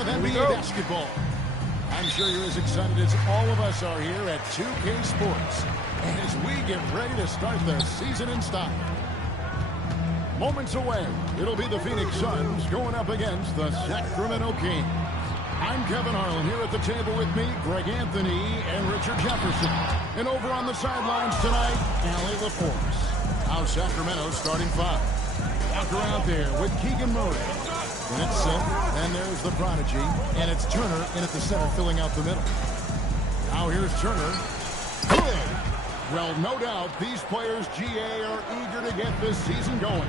of NBA basketball. I'm sure you're as excited as all of us are here at 2K Sports as we get ready to start the season in style. Moments away, it'll be the Phoenix Suns going up against the Sacramento Kings. I'm Kevin Harlan here at the table with me, Greg Anthony and Richard Jefferson. And over on the sidelines tonight, Allie LaForce. Now Sacramento starting five. Walker out there with Keegan Murray. And it's Silk, and there's the prodigy, and it's Turner in at the center filling out the middle. Now here's Turner. Good. Well, no doubt these players, GA, are eager to get this season going.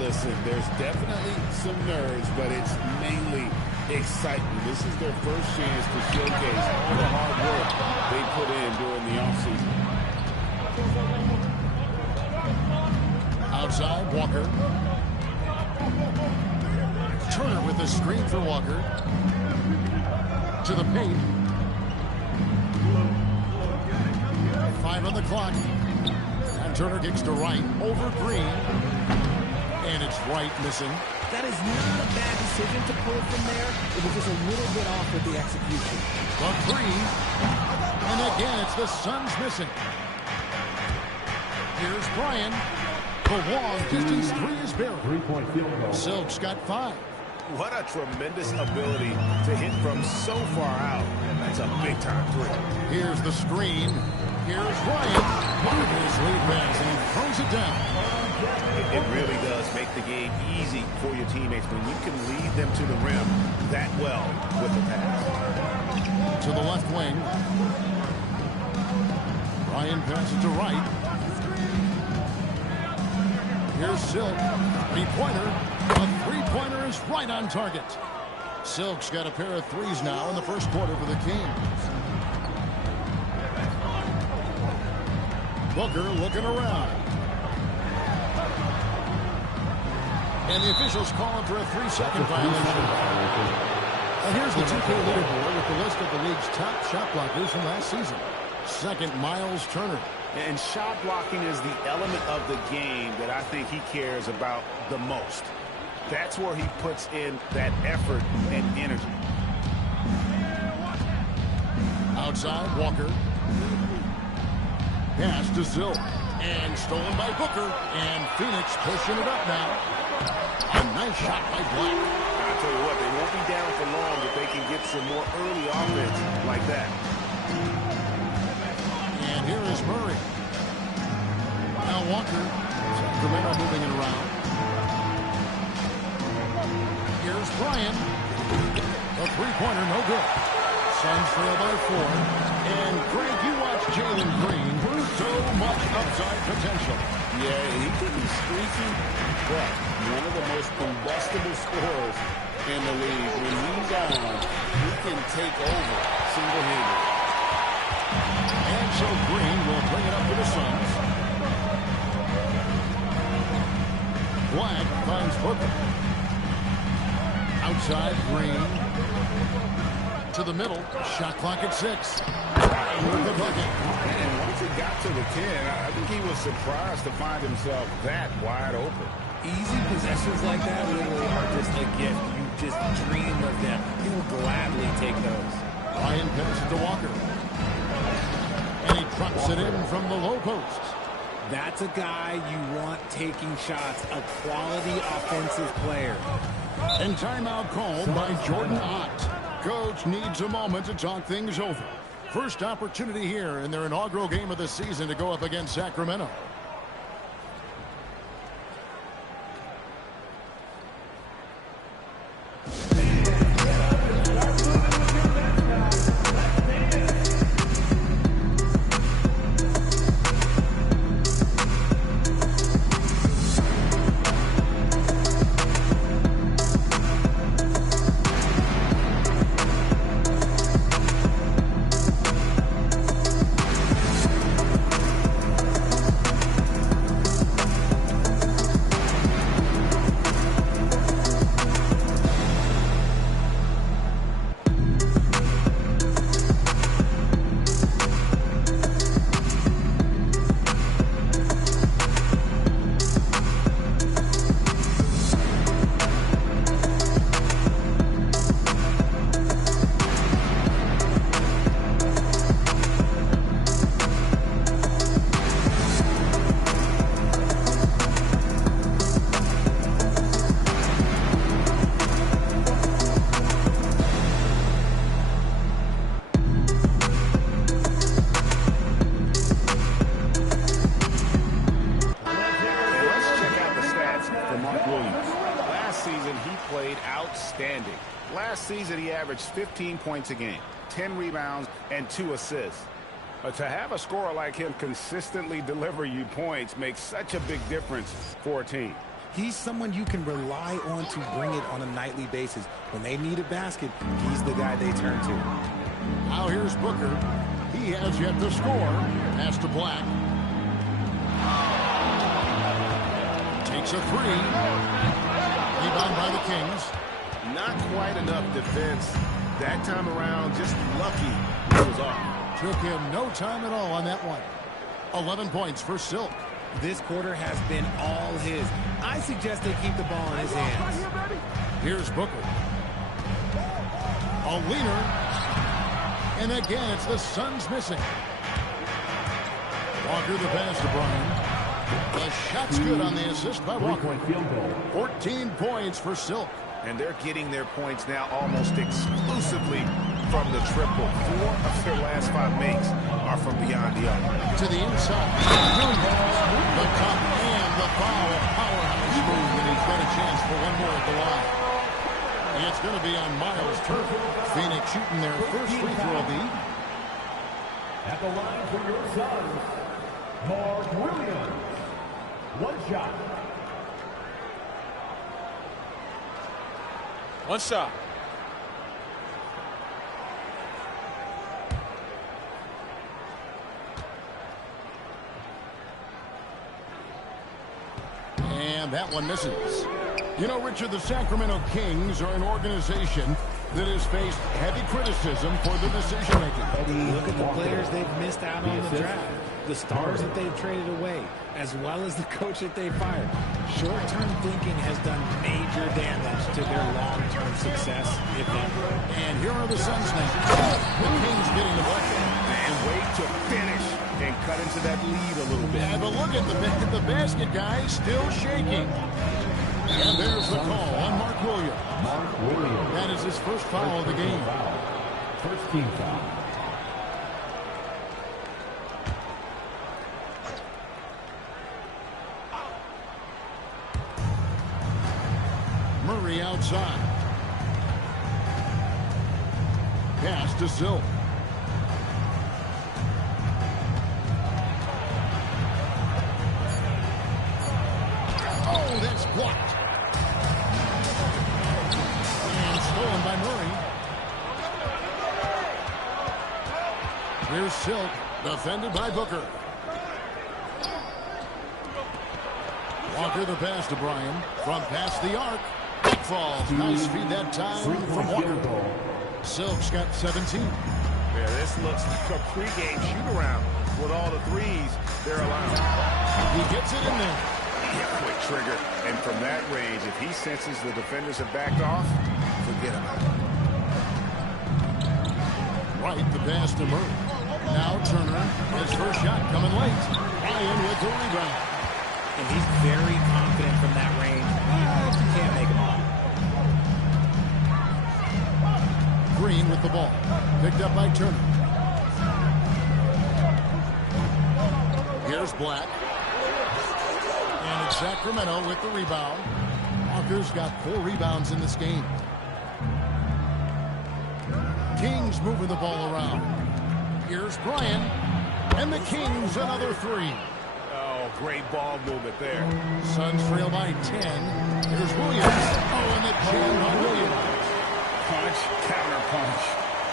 Listen, there's definitely some nerves, but it's mainly excitement. This is their first chance to showcase all the hard work they put in during the offseason. Outside, Walker. Turner with a screen for Walker. To the paint. 5 on the clock. And Turner kicks to right. Over Green. And it's Wright missing. That is not a bad decision to pull it from there. It was just a little bit off with the execution. The three. And again, it's the Suns missing. Here's Bryan. The long distance three is buried. 3-point field goal. Silk's got 5. What a tremendous ability to hit from so far out. That's a big-time three. Here's the screen. Here's Bryant. His lead pass, and he throws it down. It really does make the game easy for your teammates when you can lead them to the rim that well with the pass. To the left wing. Bryan passes to right. Here's Silk. Three-pointer. A three-pointer is right on target. Silk's got a pair of threes now in the first quarter for the Kings. Booker looking around. And the officials calling for a 3-second violation. And here's the 2K leaderboard with the list of the league's top shot blockers from last season. Second, Miles Turner. And shot blocking is the element of the game that I think he cares about the most. That's where he puts in that effort and energy. Outside, Walker. Pass to Silk. And stolen by Booker. And Phoenix pushing it up now. A nice shot by Black. I'll tell you what, they won't be down for long if they can get some more early offense like that. And here is Murray. Now Walker. Sacramento moving it around. Here's Bryan. The three-pointer, no good. Suns trail by 4. And Greg, you watch Jalen Green. So much upside potential. Yeah, he could be streaky, but one of the most combustible scorers in the league. When he's on, he can take over single-handedly. And so Green will bring it up to the Suns. Black finds Booker. Outside, Green. To the middle. Shot clock at 6. With the bucket. And once he got to the 10, I think he was surprised to find himself that wide open. Easy possessions like that literally are just a gift. You just dream of them. He will gladly take those. Bryan passes to Walker. And he drops it in from the low post. That's a guy you want taking shots, a quality offensive player. And timeout called by Jordan Ott. Coach needs a moment to talk things over. First opportunity here in their inaugural game of the season to go up against Sacramento. Williams. Last season, he played outstanding. Last season, he averaged 15 points a game, 10 rebounds, and 2 assists. But to have a scorer like him consistently deliver you points makes such a big difference for a team. He's someone you can rely on to bring it on a nightly basis. When they need a basket, he's the guy they turn to. Now here's Booker. He has yet to score. Pass to Black. Takes a three. Rebound by the Kings. Not quite enough defense. That time around, just lucky it was off. Took him no time at all on that one. 11 points for Silk. This quarter has been all his. I suggest they keep the ball in his hands. Here's Booker. A leaner. And again, it's the Suns missing. Walker the pass to Bryant. The shot's good on the assist by Walker. 14 points for Silk. And they're getting their points now almost exclusively from the triple. 4 of their last 5 makes are from beyond the arc. To the inside. The cup and the foul. Powerhouse move, and he's got a chance for one more at the line. It's going to be on Miles Turner. Phoenix shooting their first free throw of the evening. At the line for your Suns, Mark Williams. One shot. One shot. And that one misses. You know, Richard, the Sacramento Kings are an organization that has faced heavy criticism for their decision-making. Look at the players they've missed out on the draft. The stars that they've traded away, as well as the coach that they fired. Short-term thinking has done major damage to their long-term success, if ever. And here are the Suns now. The Kings getting the bucket. And wait to finish and cut into that lead a little bit. Yeah, but look at the basket, guys, still shaking. And there's the call on Mark Williams. Mark Williams. That is his first foul of the game. First team foul. Murray outside. Pass to Silk. Oh, that's blocked. And stolen by Murray. Here's Silk, defended by Booker. Walker the pass to Bryan. From past the arc. Falls. Nice feed that time from Walker. Silk's got 17. Yeah, this looks like a pregame shoot-around with all the threes they're allowing. He gets it in there. Yeah, quick trigger. And from that range, if he senses the defenders have backed off, forget about it. Right, the pass to Murray. Now Turner, his first shot coming late. Bryan with the rebound. And he's very confident from that range. You can't make him all. Green with the ball. Picked up by Turner. Here's Black. And it's Sacramento with the rebound. Walker's got 4 rebounds in this game. Kings moving the ball around. Here's Bryan. And the Kings another 3. Oh, great ball movement there. Suns trail by 10. Here's Williams. Oh, and the jam by Williams. Punch, counter punch.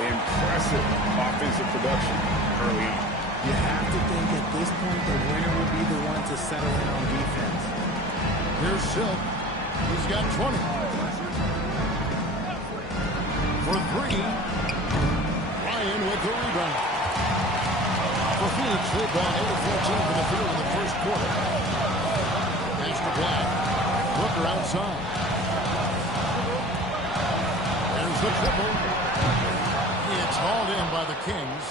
Impressive offensive production early on. You have to think at this point the winner will be the one to settle in on defense. Here's Silk. He's got 20. For 3. Bryan with the rebound. For Phoenix, they've gone 8-14 for the field in the first quarter. Pass to Black. Booker outside. There's the triple. It's hauled in by the Kings.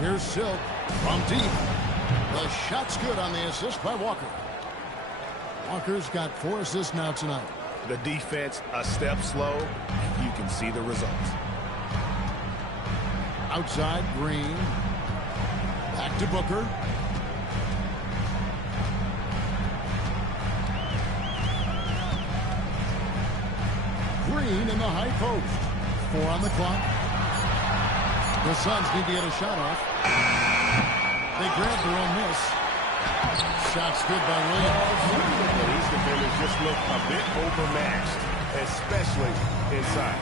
Here's Silk from deep. The shot's good on the assist by Walker. Walker's got 4 assists now tonight. The defense a step slow, and you can see the results. Outside, Green. Back to Booker. Green in the high post. 4 on the clock. The Suns need to get a shot off. They grabbed their own miss. Shot's good by Williams. These defenders just look a bit overmatched, especially inside.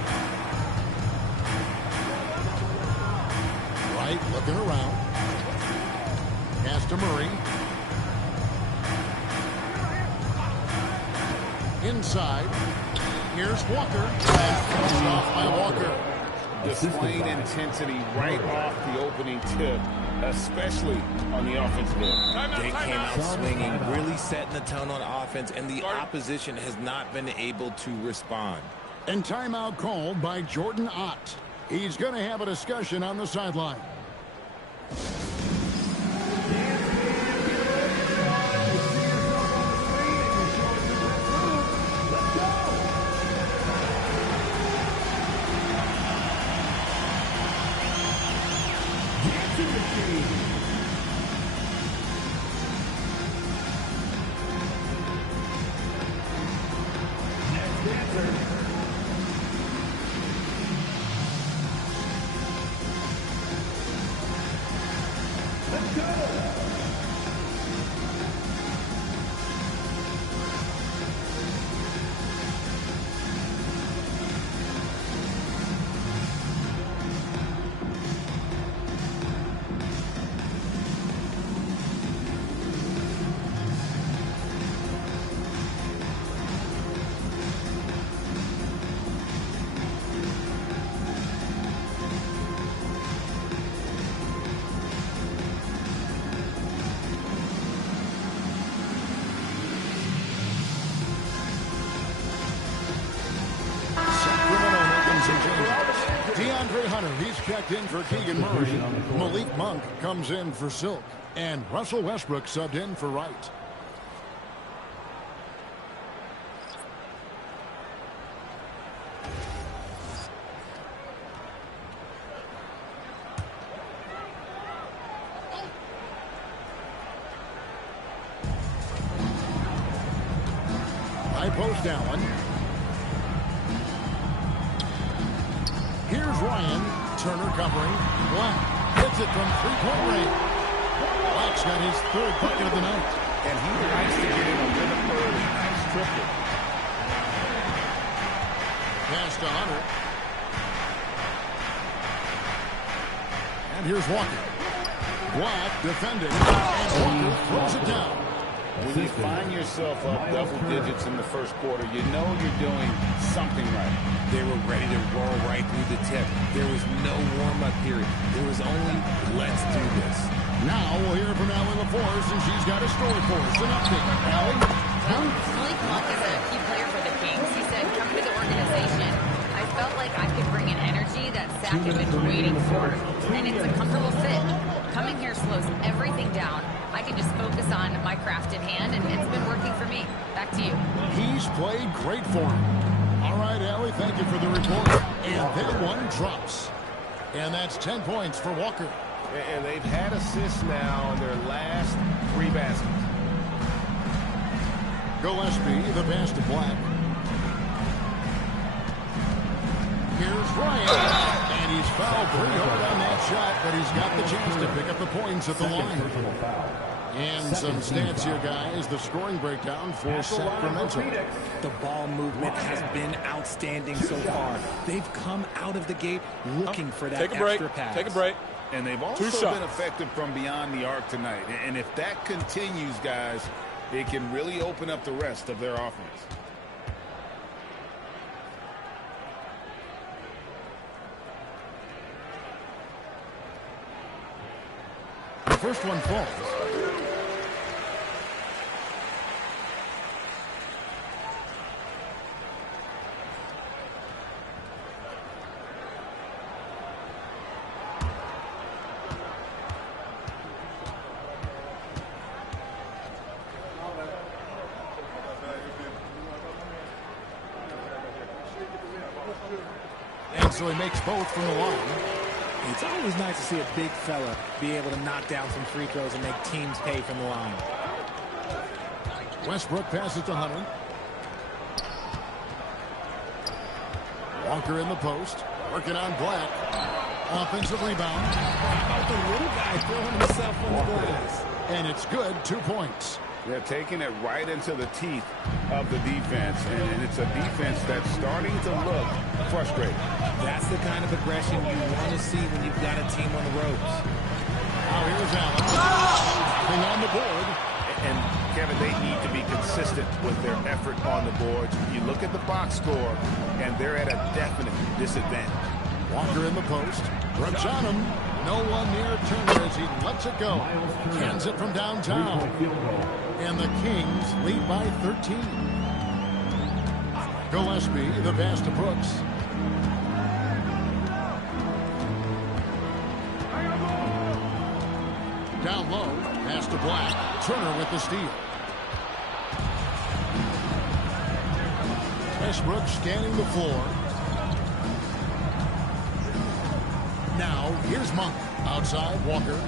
Wright looking around. Pass to Murray. Inside. Here's Walker. And finished off by Walker. Displaying intensity right off the opening tip, especially on the offensive end. They came out swinging, really setting the tone on offense, and the opposition has not been able to respond. And timeout called by Jordan Ott. He's going to have a discussion on the sideline. DeAndre Hunter, he's checked in for Keegan Murray. Malik Monk comes in for Silk. And Russell Westbrook subbed in for Wright. High post Allen. Here's Ryan. Turner covering. Black hits it from three-point range. Black's got his 3rd bucket of the night. And he likes to get in a rhythm early. Nice triple. Pass to Hunter. And here's Walker. Black defending. And Walker throws it down. When you find yourself up double digits in the first quarter, you know you're doing something right. They were ready to roll right through the tip. There was no warm-up period. There was only, let's do this. Now we'll hear from Allie LaForce, and she's got a story for us. An update. Allie? Well, Malik Monk is a key player for the Kings. He said, coming to the organization, I felt like I could bring an energy that Zach had been waiting for, and it's a comfortable fit. Coming here slows everything down. I can just focus on my craft in hand, and it's been working for me. Back to you. He's played great for him. All right, Allie, thank you for the report. And that one drops. And that's 10 points for Walker. And they've had assists now in their last 3 baskets. Gillespie, the pass to Black. Here's Ryan. And he's fouled pretty hard on that shot, but he's got the chance to pick up the points at the line. And some stats here, guys. The scoring breakdown for Sacramento. The ball movement has been outstanding so far. They've come out of the gate looking for that extra pass. Take a break. And they've also been effective from beyond the arc tonight. And if that continues, guys, it can really open up the rest of their offense. The first one falls. And so he makes both from the line. It's always nice to see a big fella be able to knock down some free throws and make teams pay from the line. Westbrook passes to Hunter. Walker in the post. Working on Black. Offensive rebound. How about the little guy throwing himself on the glass? And it's good. 2 points. They're taking it right into the teeth of the defense, and it's a defense that's starting to look frustrated. That's the kind of aggression you want to see when you've got a team on the ropes. Now here's Allen. Nothing on the board. And, Kevin, they need to be consistent with their effort on the boards. You look at the box score, and they're at a definite disadvantage. Walker in the post. Brooks on him. No one near Turner as he lets it go. Cans it from downtown. And the Kings lead by 13. Gillespie, the pass to Brooks. Down low, pass to Black. Turner with the steal. Westbrook scanning the floor. Now, here's Monk. Outside, Walker.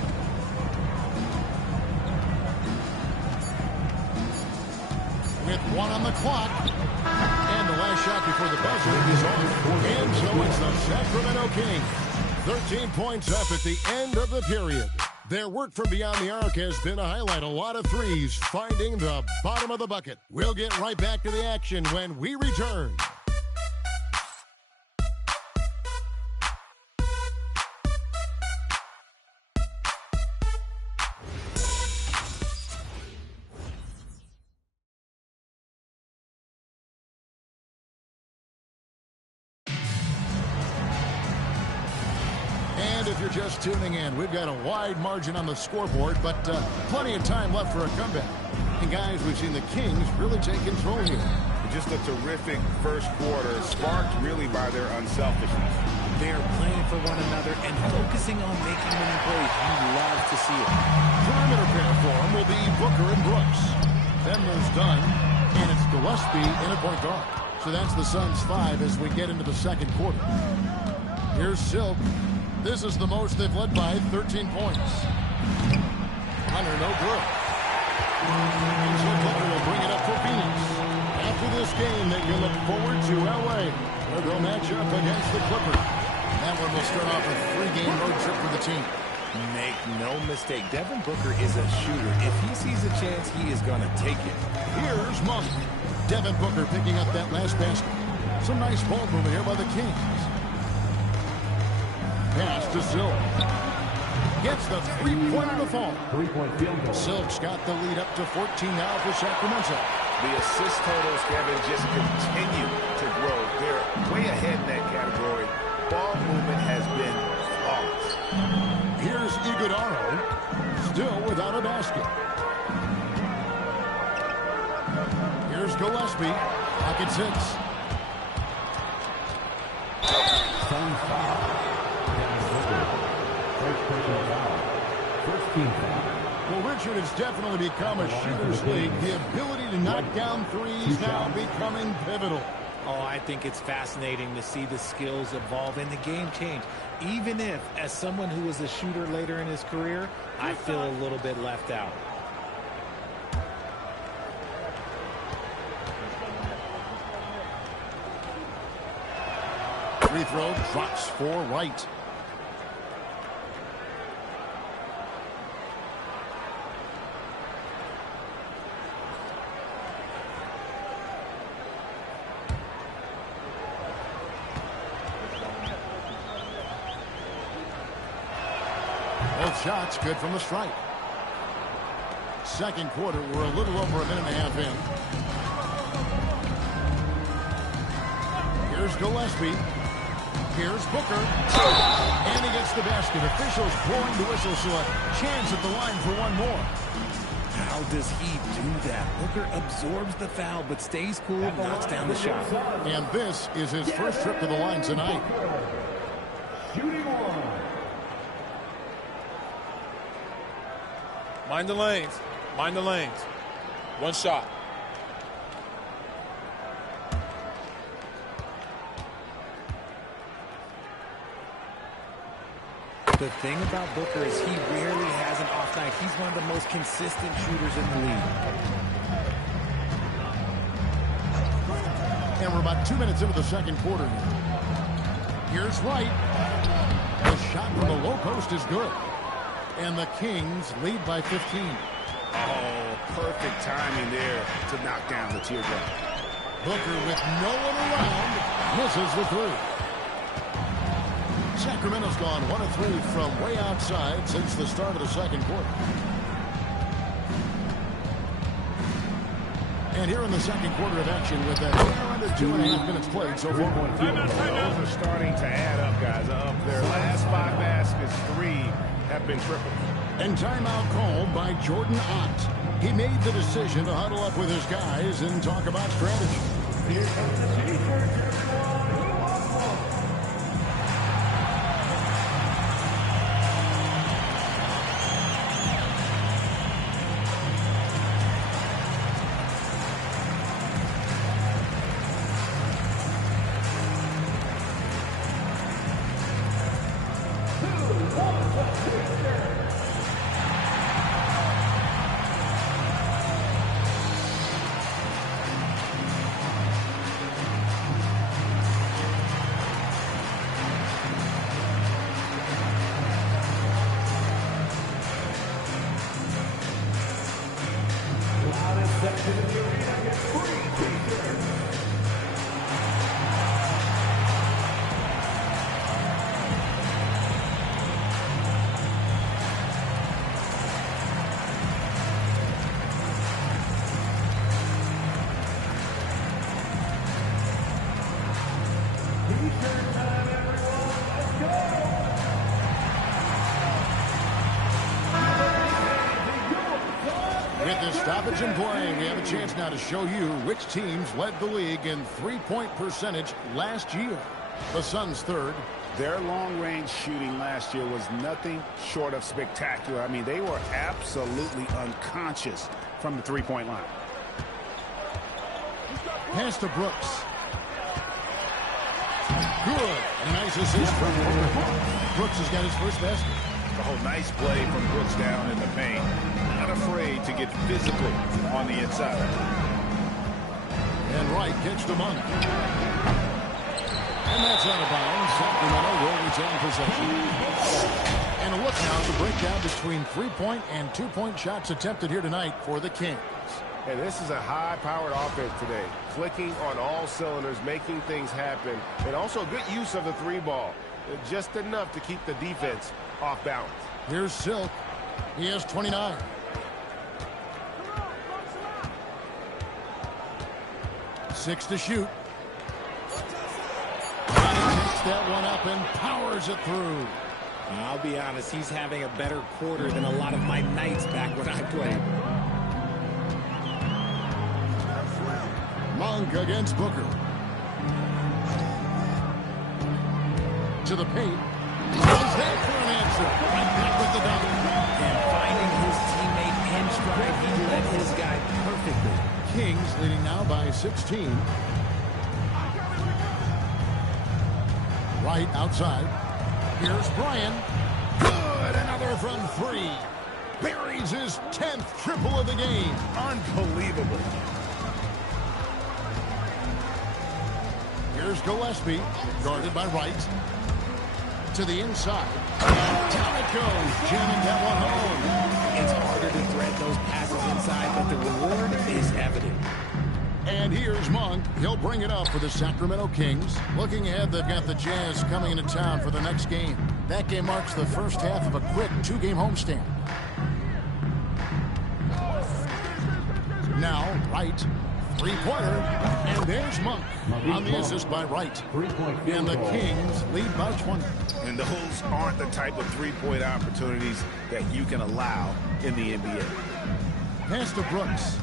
With 1 on the clock. And the last shot before the buzzer is on. And so it's the Sacramento Kings. 13 points up at the end of the period. Their work from beyond the arc has been to highlight a lot of threes, finding the bottom of the bucket. We'll get right back to the action when we return. If you're just tuning in, we've got a wide margin on the scoreboard, but plenty of time left for a comeback. And guys, we've seen the Kings really take control here. Just a terrific first quarter, sparked really by their unselfishness. They're playing for one another and focusing on making winning plays. You love to see it. Perimeter pair for them will be Booker and Brooks. Then there's Dunn, and it's Gillespie in a point guard. So that's the Suns' 5 as we get into the second quarter. Here's Silk. This is the most they've led by 13 points. Hunter, no good. And so Booker will bring it up for Phoenix. After this game, they can look forward to L.A., where they'll match up against the Clippers. That one will start off a 3-game road trip for the team. Make no mistake, Devin Booker is a shooter. If he sees a chance, he is going to take it. Here's Monk. Devin Booker picking up that last basket. Some nice ball movement here by the Kings. Pass to Silk. Gets the three-pointer to fall. Silk's got the lead up to 14 now for Sacramento. The assist totals, Kevin, just continue to grow. They're way ahead in that category. Ball movement has been flawless. Here's Iguodala, still without a basket. Here's Gillespie, pocket 6. Well, Richard, has definitely become a shooter's league. The ability to knock down threes now becoming pivotal. Oh, I think it's fascinating to see the skills evolve and the game change. Even if, as someone who was a shooter later in his career, I feel a little bit left out. Free throw drops for Wright. Both shots good from the strike. Second quarter, we're a little over a minute and a half in. Here's Gillespie. Here's Booker. And he gets the basket. Officials blowing the whistle, so a chance at the line for one more. How does he do that? Booker absorbs the foul, but stays cool, knocks down the shot. And this is his first trip to the line tonight. Shooting one. Mind the lanes. Mind the lanes. One shot. The thing about Booker is he rarely has an off night. He's one of the most consistent shooters in the league. And we're about 2 minutes into the second quarter. Here's Wright. The shot from the low post is good. And the Kings lead by 15. Oh, perfect timing there to knock down the teardrop. Booker with no one around misses the three. Sacramento's gone 1 of 3 from way outside since the start of the second quarter. And here in the second quarter of action with that under 2.5 minutes played so far. Those are starting to add up, guys. Of their last 5 baskets, 3 have been triple. And timeout called by Jordan Ott. He made the decision to huddle up with his guys and talk about strategy. Here comes the T-shirt, everyone. With this stoppage in play, we have a chance now to show you which teams led the league in three-point percentage last year. The Suns third. Their long-range shooting last year was nothing short of spectacular. I mean, they were absolutely unconscious from the three-point line. Pass to Brooks. Good. A nice assist from Booker. Brooks has got his first basket. Oh, nice play from Brooks down in the paint. Not afraid to get physical on the inside. And Wright gets to Monk. And that's out of bounds. Sacramento will retain possession. And a look now at the breakdown between three-point and two-point shots attempted here tonight for the Kings. And this is a high-powered offense today. Clicking on all cylinders, making things happen, and also good use of the three ball. Just enough to keep the defense off balance. Here's Silk. He has 29. Six to shoot. And he takes that one up and powers it through. I'll be honest, he's having a better quarter than a lot of my nights back when I played. Monk against Booker. To the paint. Does that for an answer. Right back with the double. And finding his teammate in stride, he led his guy perfectly. Kings leading now by 16. Right outside. Here's Bryan. Good. Another from three. Buries his 10th triple of the game. Unbelievable. Here's Gillespie, guarded by Wright. To the inside. Down it goes. Jamming that one home. It's harder to thread those passes inside, but the reward is evident. And here's Monk. He'll bring it up for the Sacramento Kings. Looking ahead, they've got the Jazz coming into town for the next game. That game marks the first half of a quick two-game homestand. Now, Wright. Three-pointer, and there's Monk on the assist by Wright. And the Kings lead by 20. And those aren't the type of three-point opportunities that you can allow in the NBA. Pass to Brooks.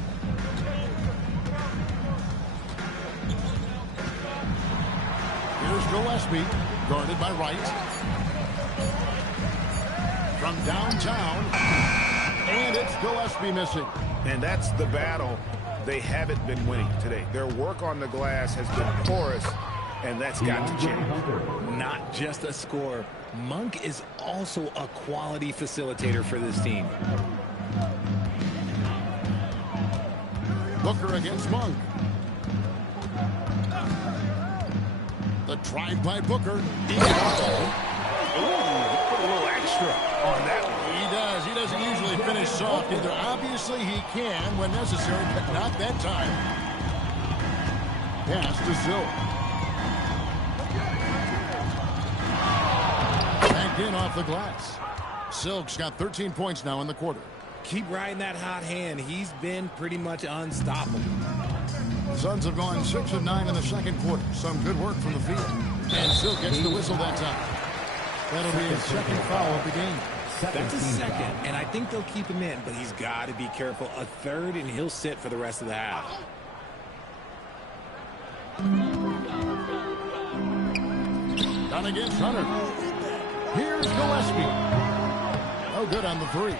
Here's Gillespie, guarded by Wright. From downtown, and it's Gillespie missing. And that's the battle they haven't been winning today. Their work on the glass has been porous, and that's got to change. Not just a scorer. Monk is also a quality facilitator for this team. Booker against Monk. The drive by Booker. He put a little extra on that one. He does. He doesn't usually finish soft either. Obviously, he can when necessary, but not that time. Pass to Silk. Back in off the glass. Silk's got 13 points now in the quarter. Keep riding that hot hand. He's been pretty much unstoppable. The Suns have gone 6 of 9 in the second quarter. Some good work from the field. And Silk gets the whistle that time. That'll be his second foul of the game. That's a second, and I think they'll keep him in, but he's got to be careful. A third, and he'll sit for the rest of the half. Down against Hunter. Here's Gillespie. No good on the three.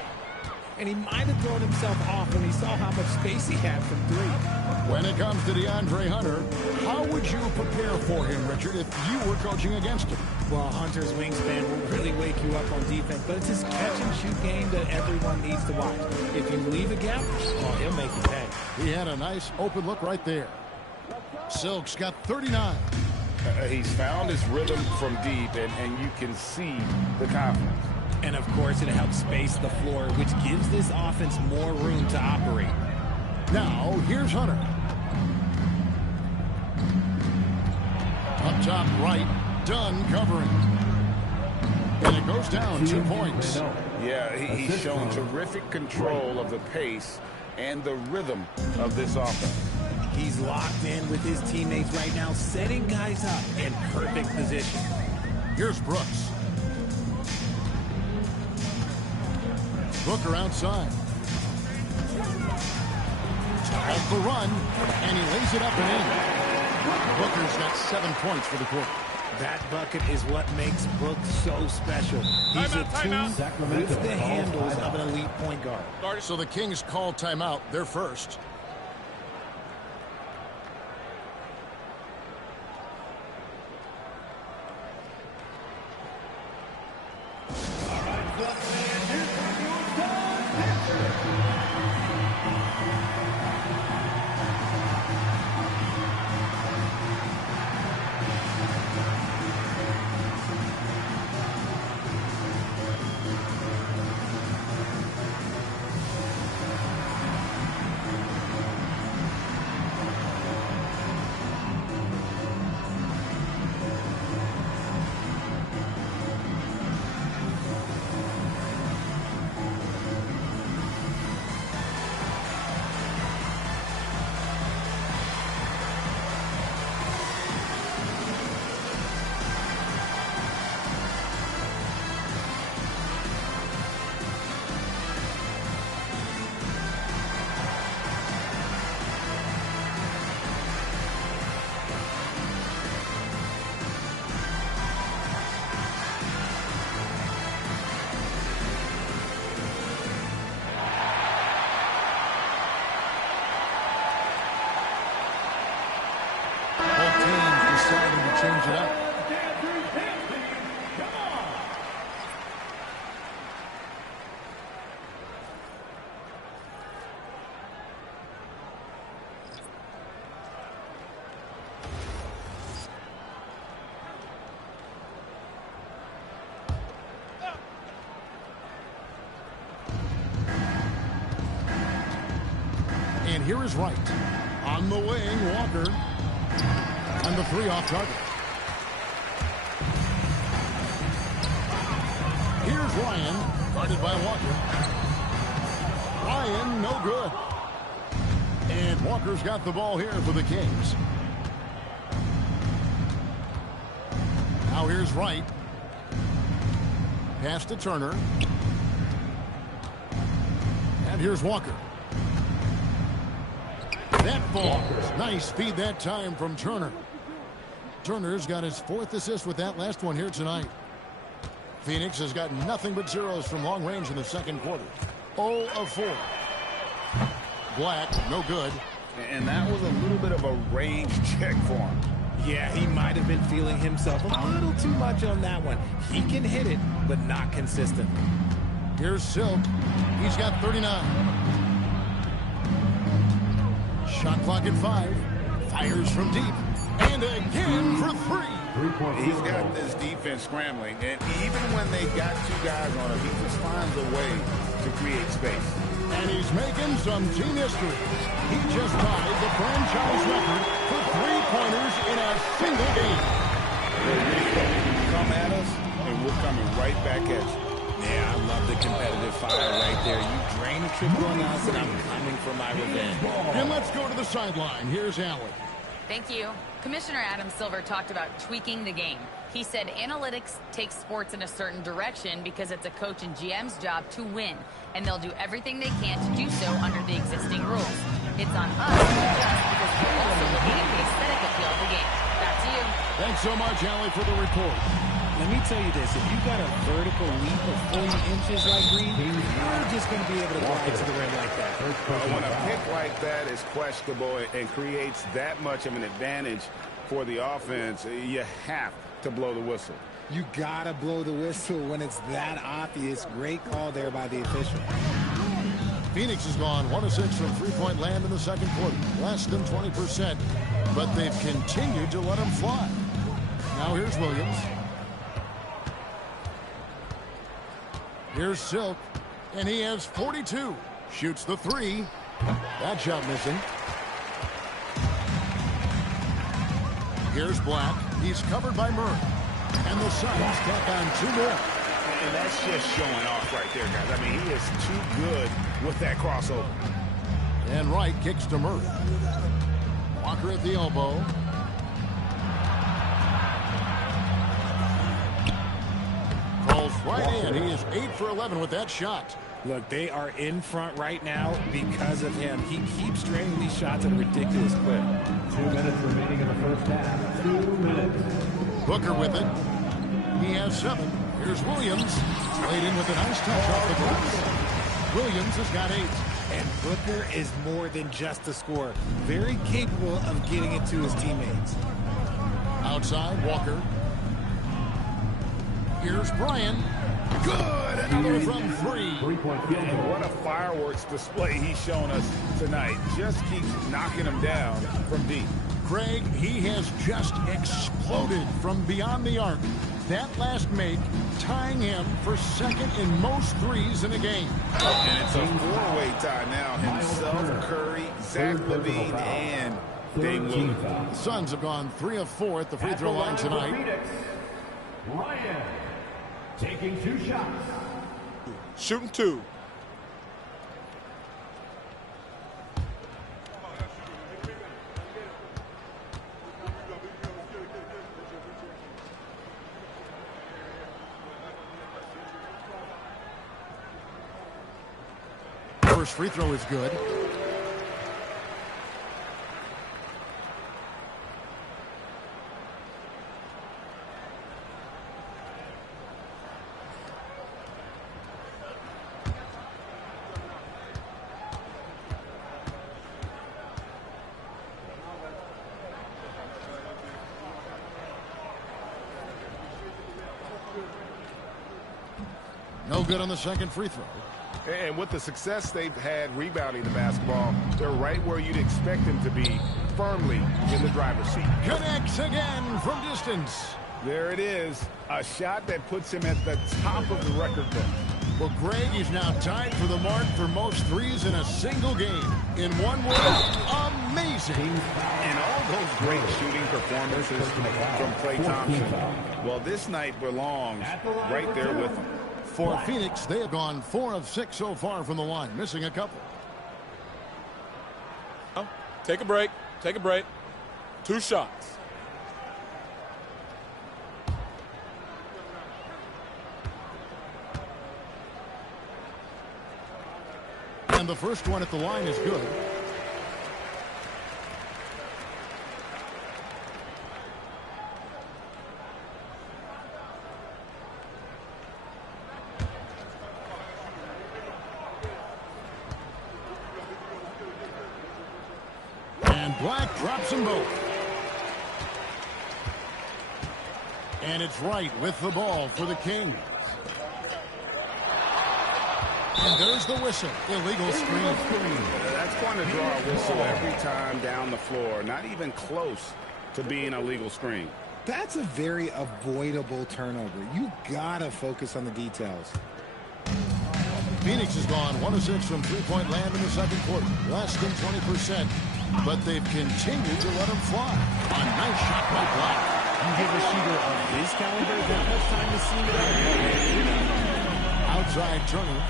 And he might have thrown himself off when he saw how much space he had from three. When it comes to DeAndre Hunter, how would you prepare for him, Richard, if you were coaching against him? Well, Hunter's wingspan will really wake you up on defense, but it's his catch-and-shoot game that everyone needs to watch. If you leave a gap, well, he'll make you pay. He had a nice open look right there. Silk's got 39. He's found his rhythm from deep, and you can see the confidence. And, of course, it helps space the floor, which gives this offense more room to operate. Now, here's Hunter. Up top right, Dunn covering. And it goes down 2 points. Yeah, he's shown terrific control of the pace and the rhythm of this offense. He's locked in with his teammates right now, setting guys up in perfect position. Here's Brooks. Booker outside. Off the run, and he lays it up and in. Booker's got 7 points for the quarter. That bucket is what makes Brooks so special. He's a tool with the handles of an elite point guard. So the Kings call timeout. They're first. Change it up. And here is Wright. On the wing, Walker. And the three off target. Here's Ryan, guarded by Walker. Ryan, no good. And Walker's got the ball here for the Kings. Now here's Wright. Pass to Turner. And here's Walker. That ball. Nice feed that time from Turner. Turner's got his 4th assist with that last one here tonight. Phoenix has got nothing but zeros from long range in the second quarter. 0 of 4. Black, no good. And that was a little bit of a range check for him. Yeah, he might have been feeling himself a little too much on that one. He can hit it, but not consistent. Here's Silk. He's got 39. Shot clock at 5. Fires from deep. And again for three. He's got this defense scrambling, and even when they got two guys on him, he just finds a way to create space. And he's making some team history. He just tied the franchise record for three-pointers in a single game. Come at us, and we're coming right back at you. Yeah, I love the competitive fire right there. You drain a triple on us, and I'm coming for my revenge. And let's go to the sideline. Here's Allen. Thank you. Commissioner Adam Silver talked about tweaking the game. He said analytics takes sports in a certain direction because it's a coach and GM's job to win, and they'll do everything they can to do so under the existing rules. It's on us to adjust because we're also looking at the aesthetic appeal of the game. Back to you. Thanks so much, Allie, for the report. Let me tell you this. If you've got a vertical leap of 40 inches like Green, you're just going to be able to glide to the rim like that. When a pick like that is questionable and creates that much of an advantage for the offense, you have to blow the whistle. You got to blow the whistle when it's that obvious. Great call there by the official. Phoenix has gone 1 of 6 from three-point land in the second quarter. Less than 20%, but they've continued to let them fly. Now here's Williams. Here's Silk, and he has 42. Shoots the three. That shot missing. Here's Black. He's covered by Murray. And the Suns tack on 2 more. And that's just showing off right there, guys. I mean, he is too good with that crossover. And Wright kicks to Murray. Walker at the elbow. Calls right in. He is 8 for 11 with that shot. Look, they are in front right now because of him. He keeps draining these shots at a ridiculous clip. 2 minutes remaining in the first half. 2 minutes. Booker with it. He has 7. Here's Williams. Laid in with a nice touch off the glass. Williams has got 8. And Booker is more than just a scorer. Very capable of getting it to his teammates. Outside, Walker. Here's Bryan. Good. Another from 3. And what a fireworks display he's shown us tonight. Just keeps knocking him down from deep. Craig, he has just exploded from beyond the arc. That last make tying him for second in most threes in a game. And it's a 4-way tie now. Himself, Curry, Zach LaVine, and Dame Lillard. The Suns have gone 3 of 4 at the free throw line tonight. Ryan taking 2 shots. Shooting 2. First free throw is good. No good on the second free throw. And with the success they've had rebounding the basketball, they're right where you'd expect them to be, firmly in the driver's seat. Connects again from distance. There it is. A shot that puts him at the top of the record book. Well, Greg is now tied for the mark for most threes in a single game. In one word, amazing. And all those great shooting performances from Klay Thompson. Well, this night belongs right there with him. For Phoenix, they have gone 4 of 6 so far from the line, missing a couple. Oh, take a break. Take a break. 2 shots. And the first one at the line is good. And Black drops them both. And it's Wright with the ball for the Kings. And there's the whistle. Illegal screen. That's going to draw a whistle every time down the floor. Not even close to being a legal screen. That's a very avoidable turnover. You gotta focus on the details. Phoenix has gone 1 of 6 from three-point land in the second quarter. Less than 20%. But they've continued to let them fly. A nice shot by Black. You give a shooter of his caliber that much time to see it out. Outside Turner.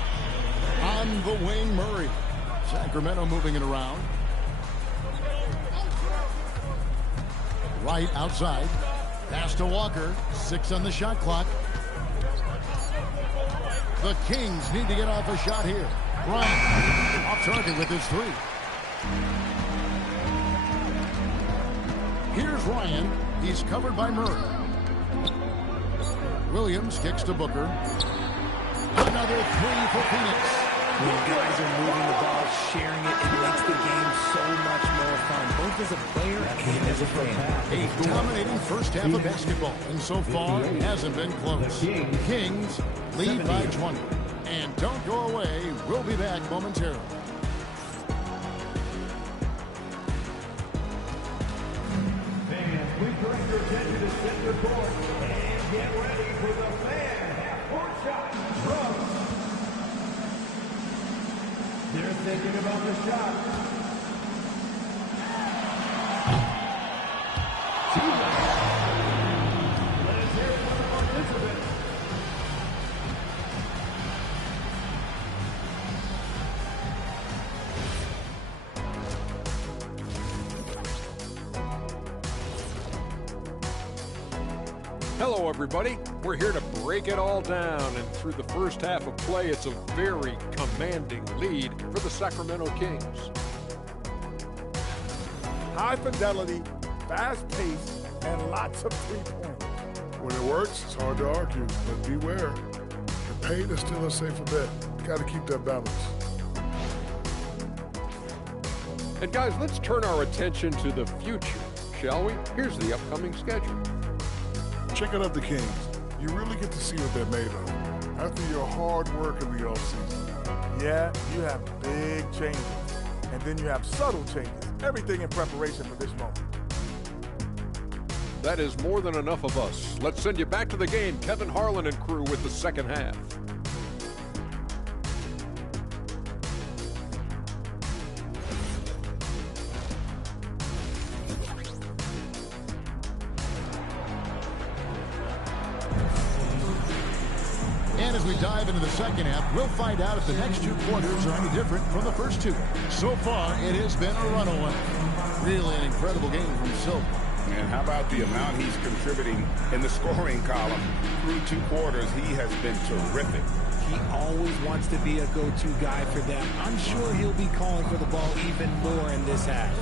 On the wing, Murray. Sacramento moving it around. Right outside. Pass to Walker. 6 on the shot clock. The Kings need to get off a shot here. Bryant off target with his 3. Here's Ryan. He's covered by Murray. Williams kicks to Booker. Another 3 for Phoenix. When guys are moving the ball, sharing it, it makes the game so much more fun, both as a player and as a fan. A dominating first half of basketball, and so far it hasn't been close. Kings lead by 20. And don't go away. We'll be back momentarily. Fans, please direct your attention to center court and get ready for the fan half-court shot from. They're thinking about the shot. Let's hear it from the participants. Hello, everybody. We're here to break it all down, and through the first half of play, it's a very commanding lead for the Sacramento Kings. High fidelity, fast pace, and lots of three-pointers. When it works, it's hard to argue, but beware. The paint is still a safer bet. You got to keep that balance. And guys, let's turn our attention to the future, shall we? Here's the upcoming schedule. Check out the Kings. You really get to see what they're made of after your hard work in the offseason. Yeah, you have big changes, and then you have subtle changes. Everything in preparation for this moment. That is more than enough of us. Let's send you back to the game, Kevin Harlan and crew with the second half. And as we dive into the second half, we'll find out if the next 2 quarters are any different from the first 2. So far, it has been a runaway. Really an incredible game from Silk. And how about the amount he's contributing in the scoring column? Through 2 quarters, he has been terrific. He always wants to be a go-to guy for them. I'm sure he'll be calling for the ball even more in this half.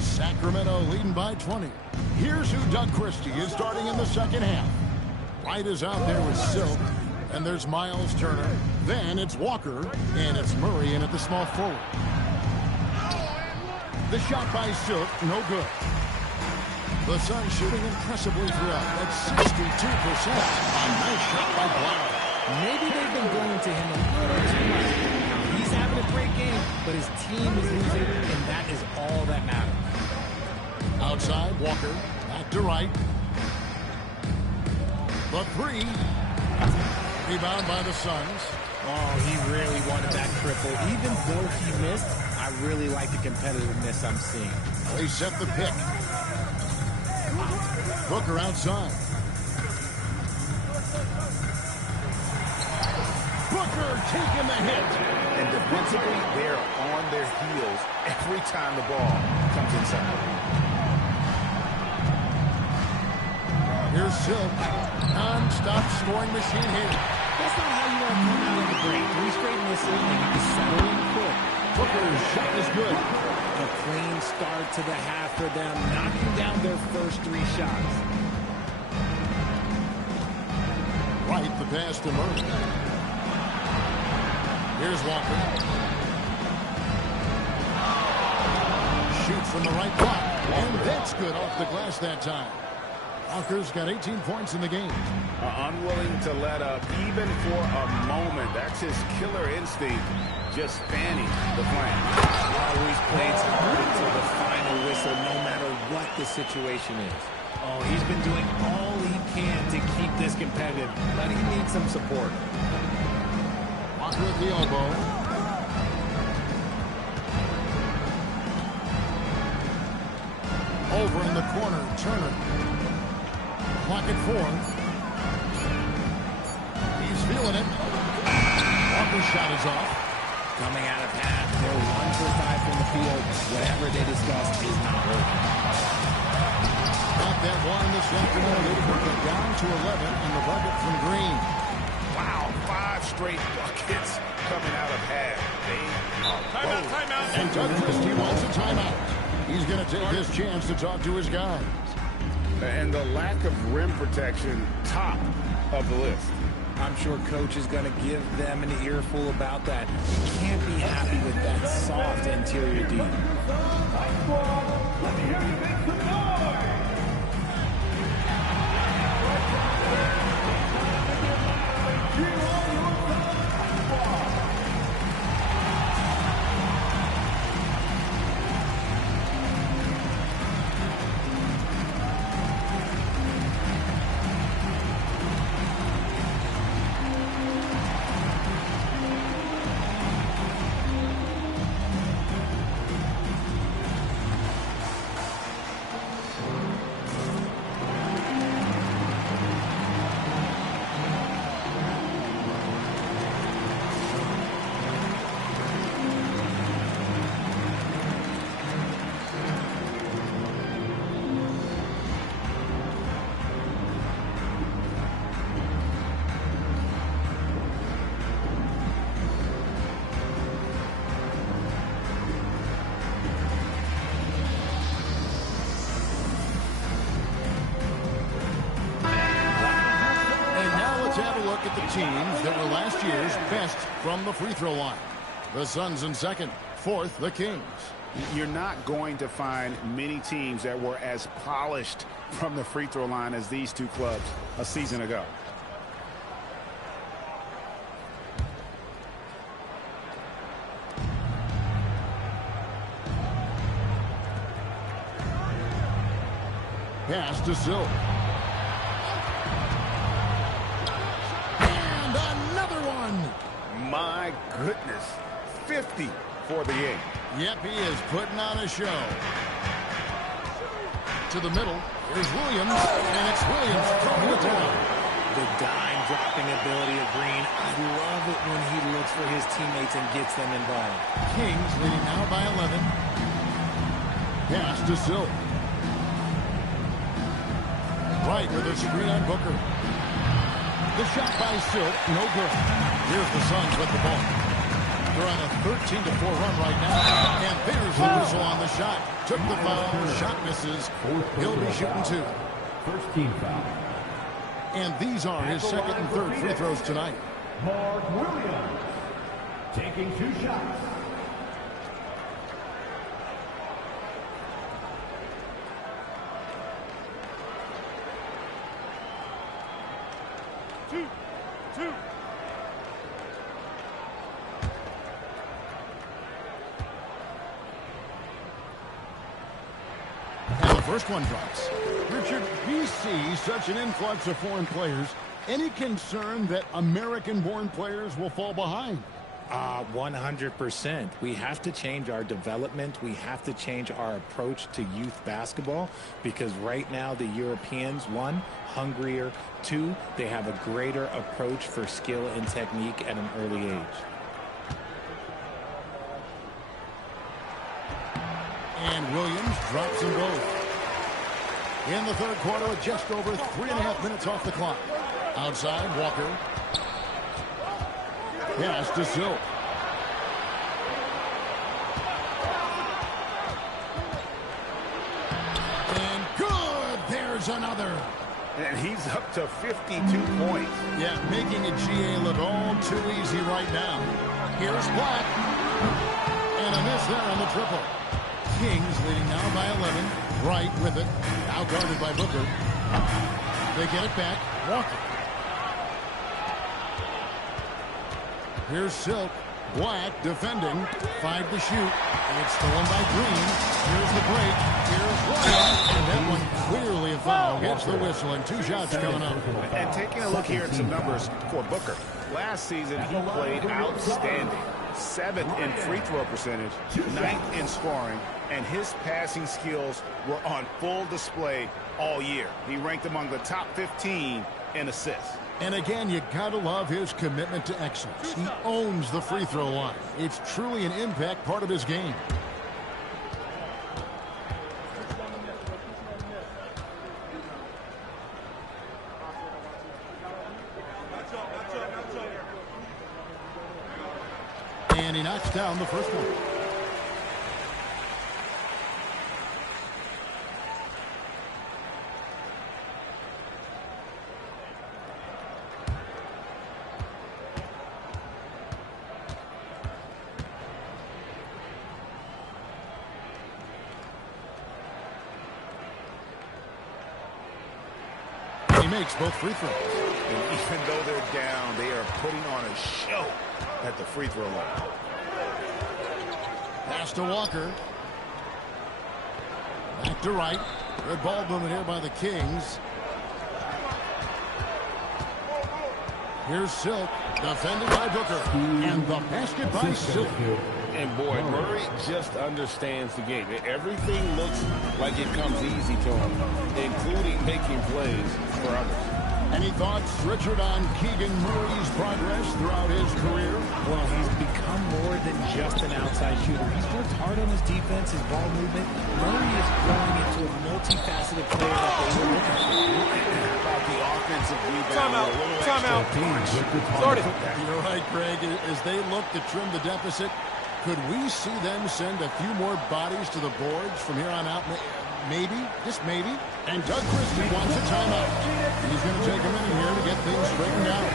Sacramento leading by 20. Here's who Doug Christie is starting in the second half. White is out there with Silk, and there's Miles Turner. Then it's Walker, and it's Murray in at the small forward. The shot by Silk, no good. The Suns shooting impressively throughout at 62%. A nice shot by Black. Maybe they've been going to him a little too much. Now, he's having a great game, but his team is losing, and that is all that matters. Outside, Walker, back to right. The 3. Rebound by the Suns. Oh, he really wanted that triple. Even though he missed, I really like the competitiveness I'm seeing. They set the pick. Booker outside. Booker taking the hit. And defensively, they're on their heels every time the ball comes inside. Here's Silk. Non-stop scoring machine here. That's not how you want to come out of the break. 3 straight misses, and you can settle in quick. Booker's shot is good. A clean start to the half for them, knocking down their first 3 shots. Right, the pass to Murray. Here's Walker. Shoots from the right block. And that's good off the glass that time. Walker's got 18 points in the game. Unwilling to let up even for a moment. That's his killer instinct, just fanning the flank. Always plays hard until the situation is. Oh, he's been doing all he can to keep this competitive, but he needs some support. Walker with the elbow. Over in the corner, Turner. Clock at 4. He's feeling it. Walker's shot is off. Coming out of half, they're 1 for 5 from the field. Whatever they discussed is not working. Got that one this afternoon. They put it down to 11 in the bucket from Green. Wow, 5 straight buckets coming out of half. They are Timeout. And Doug Christie wants a timeout. He's going to take this chance to talk to his guys. And the lack of rim protection, top of the list. I'm sure Coach is going to give them an earful about that. You can't be happy with that soft interior D. Let me hear you make some noise. Teams that were last year's best from the free throw line. The Suns in second, fourth, the Kings. You're not going to find many teams that were as polished from the free throw line as these two clubs a season ago. Pass to Silk. My goodness, 50 for the 8. Yep, he is putting on a show. To the middle, here's Williams, and it's Williams throwing it down. The dime-dropping ability of Green. I love it when he looks for his teammates and gets them involved. Kings leading now by 11. Pass to Silk. Right with a screen on Booker. The shot by Silk, no good. Here's the Suns with the ball. They're on a 13-4 run right now. And there's the whistle on the shot. Took the foul, shot misses. He'll be shooting 2. First team foul. And these are his second and third free throws tonight. Mark Williams taking 2 shots. Two. And the first one drops. Richard, we see such an influx of foreign players. Any concern that American-born players will fall behind? 100%. We have to change our development. We have to change our approach to youth basketball because right now the Europeans, 1, hungrier, 2, they have a greater approach for skill and technique at an early age. And Williams drops them both. In the third quarter with just over 3.5 minutes off the clock. Outside, Walker. Pass to Silk. And good! There's another. And he's up to 52 points. Yeah, making a GA look all too easy right now. Here's Black. And a miss there on the triple. Kings leading now by 11. Right with it. Now guarded by Booker. They get it back. Walker. Here's Silk. Black defending. 5 to shoot. And it's stolen by Green. Here's the break. Here's Ryan. And that one clearly a foul. Gets the whistle and 2 shots coming up. And taking a look here at some numbers for Booker. Last season, he played outstanding. 7th in free throw percentage, 9th in scoring, and his passing skills were on full display all year. He ranked among the top 15 in assists. And again, you gotta love his commitment to excellence. He owns the free throw line. It's truly an impact part of his game. And he knocks down the first one. He makes both free throws. And even though they're down, they are putting on a show at the free throw line. Pass to Walker. Back to right. Good ball movement here by the Kings. Here's Silk, defended by Booker. And the basket by Silk. And boy, Murray just understands the game. Everything looks like it comes easy to him, including making plays for others. Any thoughts, Richard, on Keegan Murray's progress throughout his career? Well, he's become more than just an outside shooter. He's worked hard on his defense, his ball movement. Murray is growing into a multifaceted player that they were looking for. About the offensive rebound. Timeout. Started. You're right, Greg. As they look to trim the deficit, could we see them send a few more bodies to the boards from here on out? Maybe, just maybe. And Doug Christie wants a timeout. He's going to take a minute here to get things straightened out.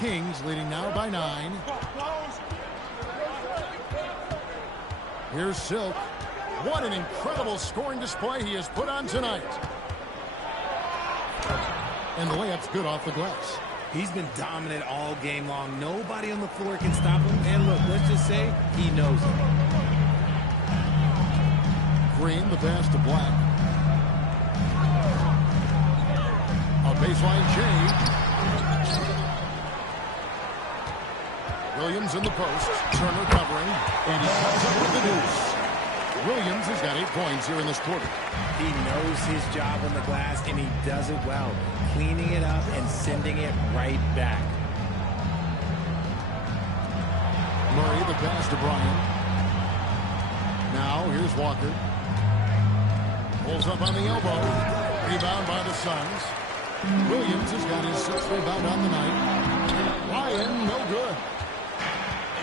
Kings leading now by 9. Here's Silk. What an incredible scoring display he has put on tonight. And the layup's good off the glass. He's been dominant all game long. Nobody on the floor can stop him. And look, let's just say he knows it. Green, the pass to Black. A baseline change. Williams in the post. Turner covering. And he comes up with the deuce. Williams has got 8 points here in this quarter. He knows his job on the glass, and he does it well. Cleaning it up and sending it right back. Murray, the pass to Bryant. Now, here's Walker. Pulls up on the elbow. Rebound by the Suns. Williams has got his 6th rebound on the night. Ryan, no good.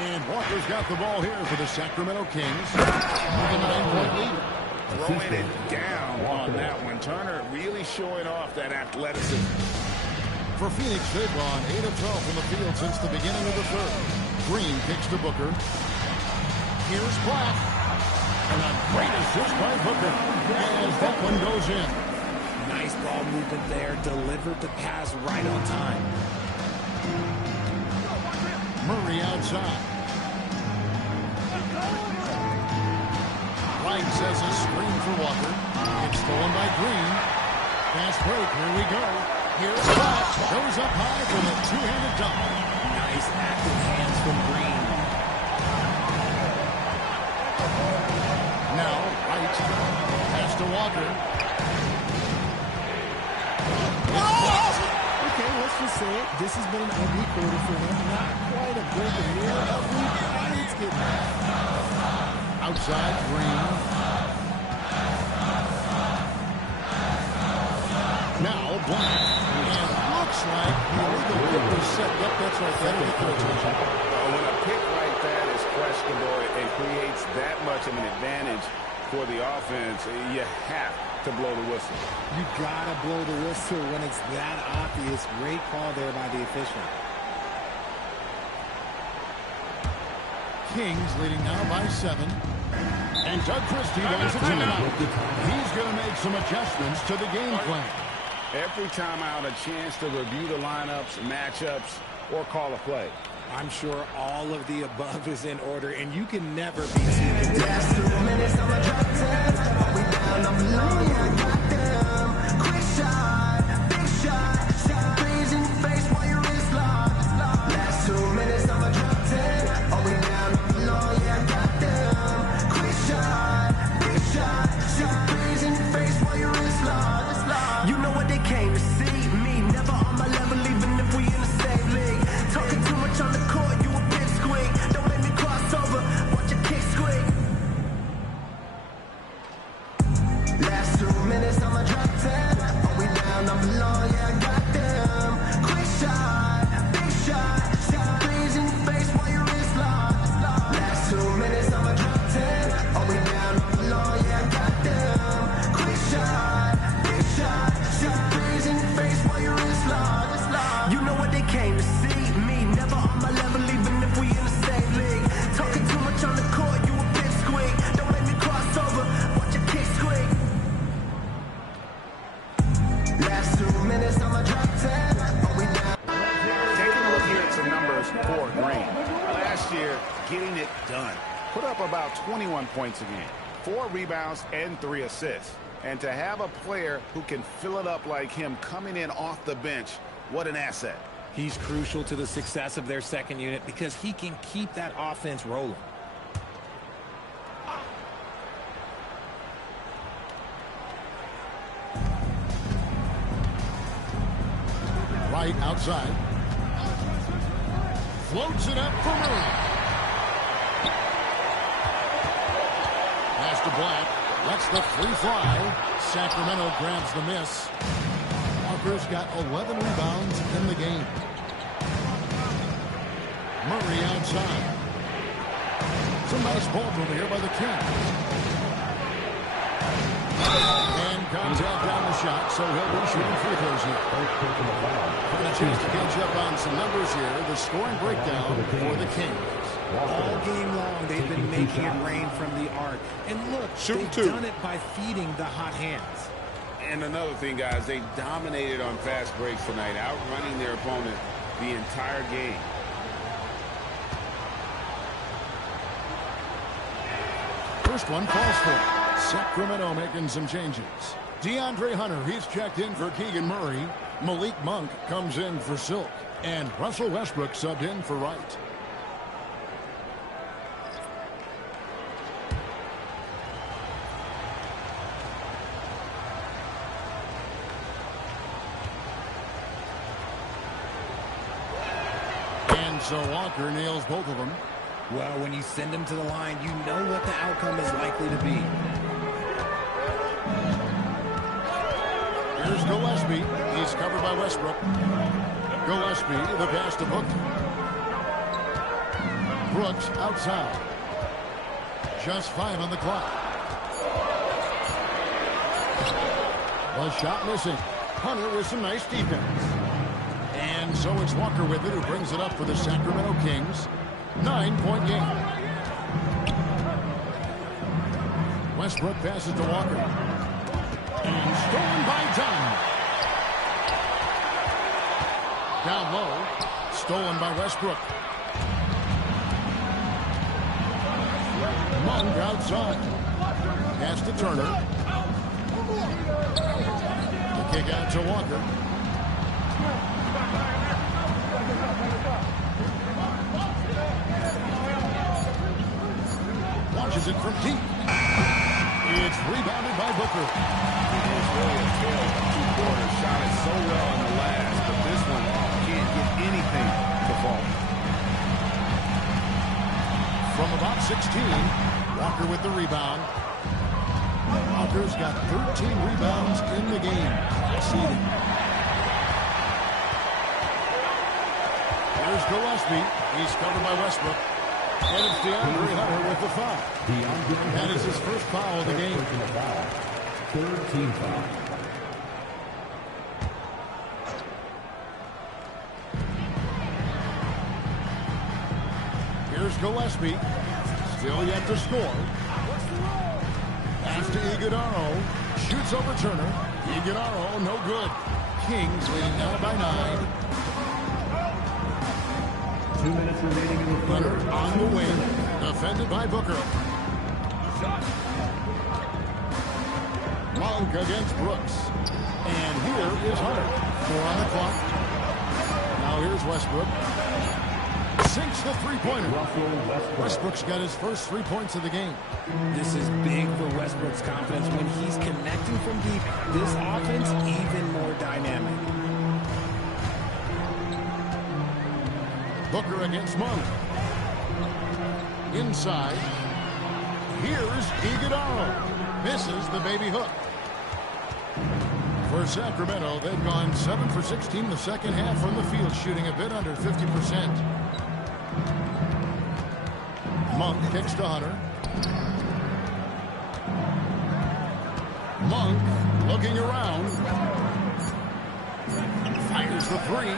And Walker's got the ball here for the Sacramento Kings. With a 9-point lead. Throwing it down on that one. Turner really showing off that athleticism. For Phoenix, they've gone 8 of 12 from the field since the beginning of the third. Green kicks to Booker. Here's Black. And a great assist by Booker as that one goes in. Nice ball movement there. Delivered the pass right on time. Murray outside. as a screen for Walker. It's stolen by Green. Fast break. Here we go. Here's Black. Goes up high for the two-handed dunk. Nice active hands from Green. Now, White. Pass to Walker. Okay, let's just say it. This has been an ugly quarter for him. Not quite a break of near ugly, but it's getting outside Green. Now Black. And looks like the illegal pick was set up. That's right. That'll get their attention. When a pick like that is questionable and creates that much of an advantage for the offense, you have to blow the whistle. You gotta blow the whistle when it's that obvious. Great call there by the official. Kings leading now by 7. And Doug Christie wants a timeout. He's going to make some adjustments to the game plan. Every timeout, a chance to review the lineups, matchups, or call a play. I'm sure all of the above is in order, and you can never be seen. Last 2 minutes, I'm a drop 10. We down, I'm low, yeah, I got them. Quick shot, big shot, freeze in your face while your wrist locked. Last 2 minutes, I'm a drop 10. Oh, we down, I'm low, yeah, I got them. Quick shot, big shot, freeze in your face while your wrist locked. You know what they came to see? Me, never on my level, even if we in the same league. Talking too much on the court, you a big squeak. Don't make me cross over, watch your kick squeak. Last 2 minutes, I'ma drop 10. Are we down, I'm below, yeah, I got them. Quick shot, big shot, freeze in your face while your wrist locked. Last 2 minutes, I'ma drop 10. Are we down, I'm below, yeah, I got them. Quick shot, big shot, freeze in your face while your wrist locked. You know what they came to see? Me, never on my level, even if we in the same league. Talking too much on the court, you a big squeak. Don't make me cross over, watch your kick squeak. Last 2 minutes, I'ma drop 10. Are we down? Taking a look here at some numbers for Green. Last year, getting it done. Put up about 21 points a game, 4 rebounds and 3 assists. And to have a player who can fill it up like him coming in off the bench, what an asset. He's crucial to the success of their second unit because he can keep that offense rolling. Right outside. Floats it up for Murray. Pass to Black. Lets the free fly. Sacramento grabs the miss. Walker's got 11 rebounds in the game. Murray outside. It's a nice ball from here by the Kings. And contact on the shot, so he'll be shooting free throws here. And a chance to catch up on some numbers here. The scoring breakdown for the Kings. All game long, they've been making it rain from the arc. And look, they've done it by feeding the hot hands. And another thing, guys, they dominated on fast breaks tonight, outrunning their opponent the entire game. First one falls for it. Sacramento making some changes. DeAndre Hunter, he's checked in for Keegan Murray. Malik Monk comes in for Silk. And Russell Westbrook subbed in for Wright. And so Walker nails both of them. Well, when you send him to the line, you know what the outcome is likely to be. Here's Gillespie. He's covered by Westbrook. Gillespie, the pass to Booker. Brooks outside. Just 5 on the clock. The shot missing. Hunter with some nice defense. And so it's Walker with it, who brings it up for the Sacramento Kings. 9-point game. Westbrook passes to Walker. And stolen by Dunn. Down low. Stolen by Westbrook. Monk outside. Pass to Turner. The kick out to Walker. Launches it from deep. It's rebounded by Booker. It was really a tale of two quarters. Shot it so well in the last, but this one can't get anything to fall. From about 16, Walker with the rebound. Walker's got 13 rebounds in the game. Exceeding. Here's Gillespie. He's covered by Westbrook. And it's DeAndre Hunter with the foul. That is his first foul of the game. Third team foul. Here's Gillespie. Still yet to score. Pass to Iguodala. Shoots over Turner. Iguodala, no good. Kings leading now by 9. 2 minutes remaining in the Hunter third. on the wing. Defended by Booker. Monk against Brooks. And here is Hunter. 4 on the clock. Now here's Westbrook. Sinks the three-pointer. Westbrook's got his first 3 points of the game. This is big for Westbrook's confidence when he's connecting from deep. This offense even more dynamic. Booker against Monk. Inside. Here's Iguodala. Misses the baby hook. For Sacramento, they've gone 7 for 16 the second half from the field, shooting a bit under 50%. Monk kicks to Hunter. Monk looking around. Fires the three.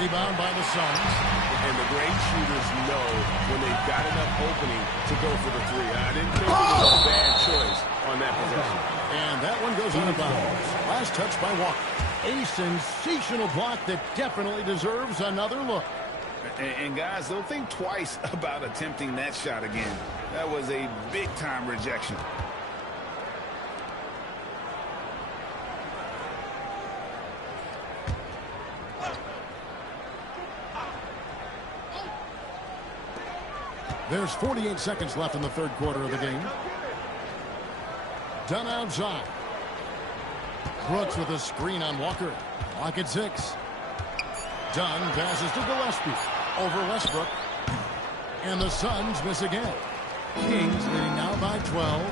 Rebound by the Suns. And the great shooters know when they've got enough opening to go for the three. I didn't think it was a bad choice on that possession. And that one goes out of bounds. Last touch by Walker. A sensational block that definitely deserves another look. And guys, don't think twice about attempting that shot again. That was a big-time rejection. There's 48 seconds left in the third quarter of the game. Dunn outside. Brooks with a screen on Walker. Clock at 6. Dunn passes to Gillespie. Over Westbrook. And the Suns miss again. Kings leading now by 12.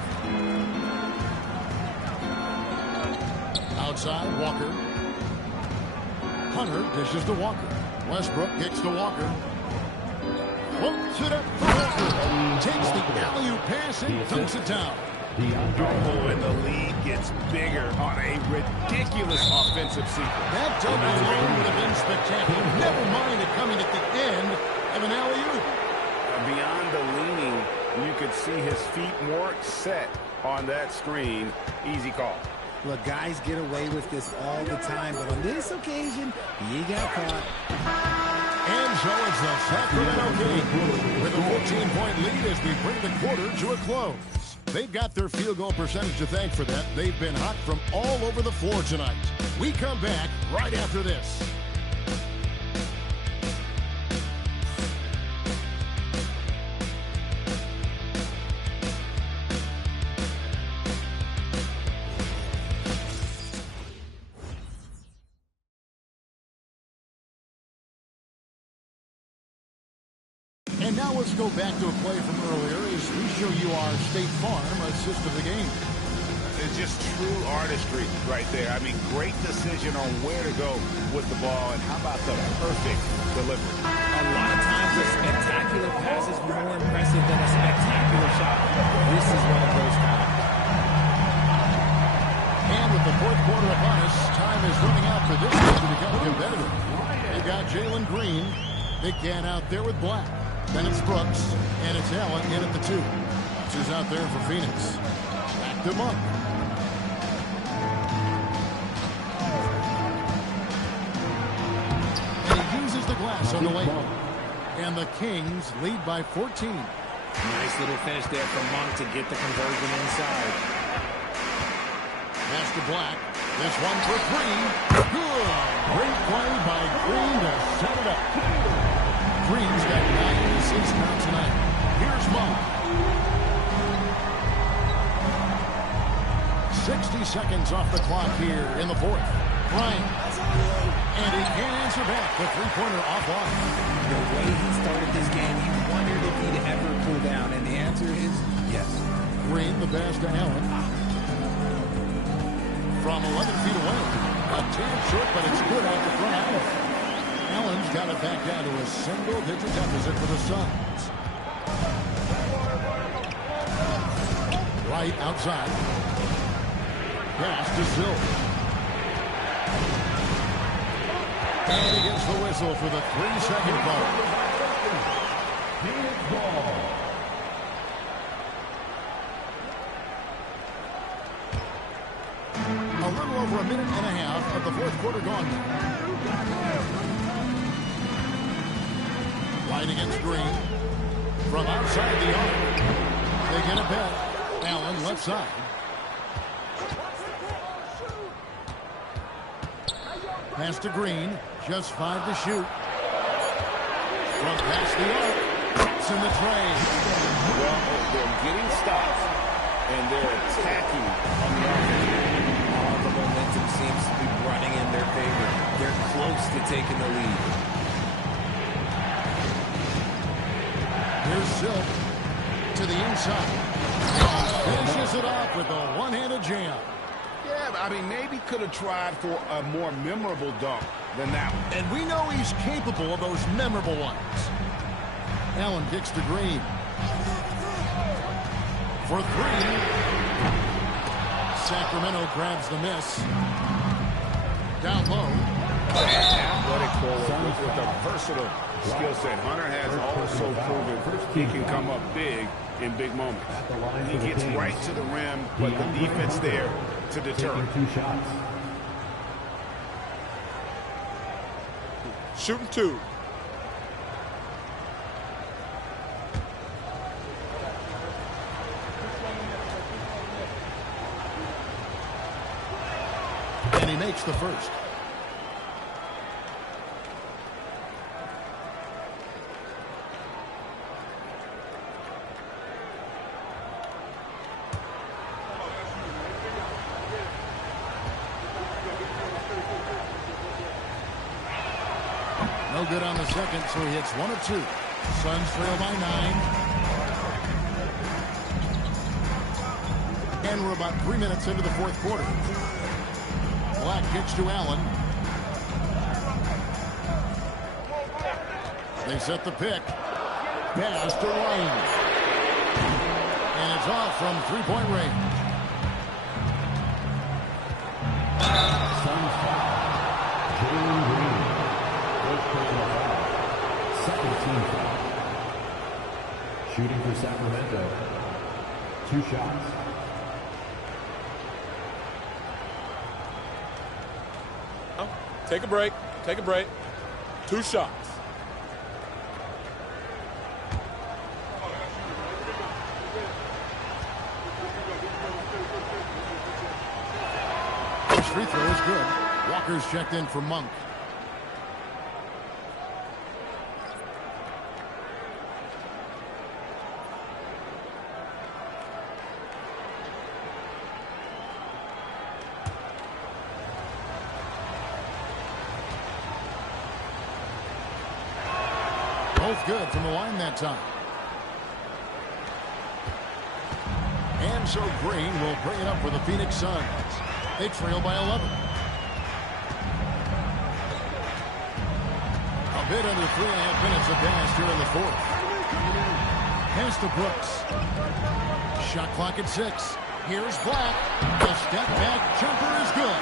Outside, Walker. Hunter dishes to Walker. Westbrook kicks to Walker. Floats it up for Walker. Takes the alley-oop pass and dunks it down. Oh, and the lead gets bigger on a ridiculous offensive sequence. That dunk alone would have been spectacular. Never mind it coming at the end of an alley-oop. Beyond the leaning, you could see his feet weren't set on that screen. Easy call. Look, guys get away with this all the time, but on this occasion, he got caught. And so it's the Sacramento Kings with a 14-point lead as we bring the quarter to a close. They've got their field goal percentage to thank for that. They've been hot from all over the floor tonight. We come back right after this. And now let's go back to a play from earlier as we show you our State Farm assist of the game. It's just true artistry right there. I mean, great decision on where to go with the ball, and how about the perfect delivery? A lot of times a spectacular pass is more impressive than a spectacular shot. This is one of those times. And with the fourth quarter upon us, time is running out for this game to become competitive. They got Jalen Green. Big can out there with Black. Then it's Brooks, and it's Allen in at the 2. Watches out there for Phoenix. Back to Monk. And he uses the glass on the lane. And the Kings lead by 14. Nice little finish there from Monk to get the conversion inside. Pass to Black. This one for three. Good. Great play by Green to set it up. Green's got 9 assists now tonight. Here's Monk. 60 seconds off the clock here in the fourth. Bryant. And he can't answer back. The three-pointer offline. The way he started this game, you wondered if he'd ever cool down. And the answer is yes. Green, the pass to Allen. From 11 feet away. A tad short, but it's good out the front. Allen's got it back down to a single-digit deficit for the Suns. Right outside. Pass to Silver. And he gets the whistle for the 3-second ball. A little over a minute and a half of the fourth quarter gone now. Right against Green. From outside the arc. They get a bet. Allen left side. Pass to Green. Just 5 to shoot. From past the arc. It's in the tray. Well, they're getting stops, and they're attacking on the offense. All the momentum seems to be running in their favor. They're close to taking the lead. Here's Silk to the inside. Finishes it off with a one-handed jam. Yeah, I mean, maybe could have tried for a more memorable dunk than that one. And we know he's capable of those memorable ones. Allen kicks to Green. For 3. Sacramento grabs the miss. Down low. Athletic forward with a versatile skill set. Hunter has also proven he can come up big in big moments. He gets right to the rim, but the defense there to deter him. 2 shots. Shooting 2. And he makes the first. No good on the second, so he hits 1 of 2. Suns trail by 9. And we're about 3 minutes into the fourth quarter. Black kicks to Allen. They set the pick. Pass to Ryan. And it's off from three-point range. Suns foul. Jalen Green. First personal foul. Second team foul. Shooting for Sacramento. 2 shots. Take a break. Take a break. 2 shots. His free throw is good. Walker's checked in for Monk. Both good from the line that time. And so Green will bring it up for the Phoenix Suns. They trail by 11. A bit under 3.5 minutes of pass here in the fourth. Pass to Brooks. Shot clock at 6. Here's Black. The step back jumper is good.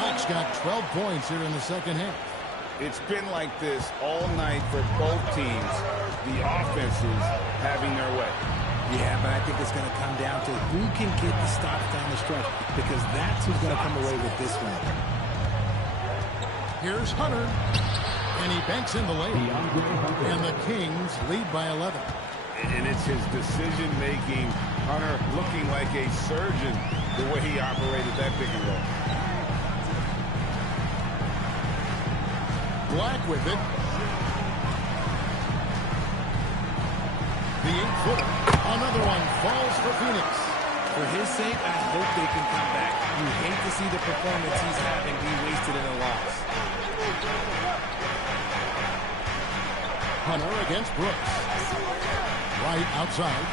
Black's got 12 points here in the second half. It's been like this all night for both teams. The offenses having their way. Yeah, but I think it's going to come down to who can get the stops down the stretch, because that's who's going to come away with this one. Here's Hunter, and he banks in the layup. And the Kings lead by 11. And it's his decision-making, Hunter, looking like a surgeon the way he operated that pick and roll. Black with it. The 8-footer. Another one falls for Phoenix. For his sake, I hope they can come back. You hate to see the performance he's having be wasted in a loss. Hunter against Brooks. Right outside.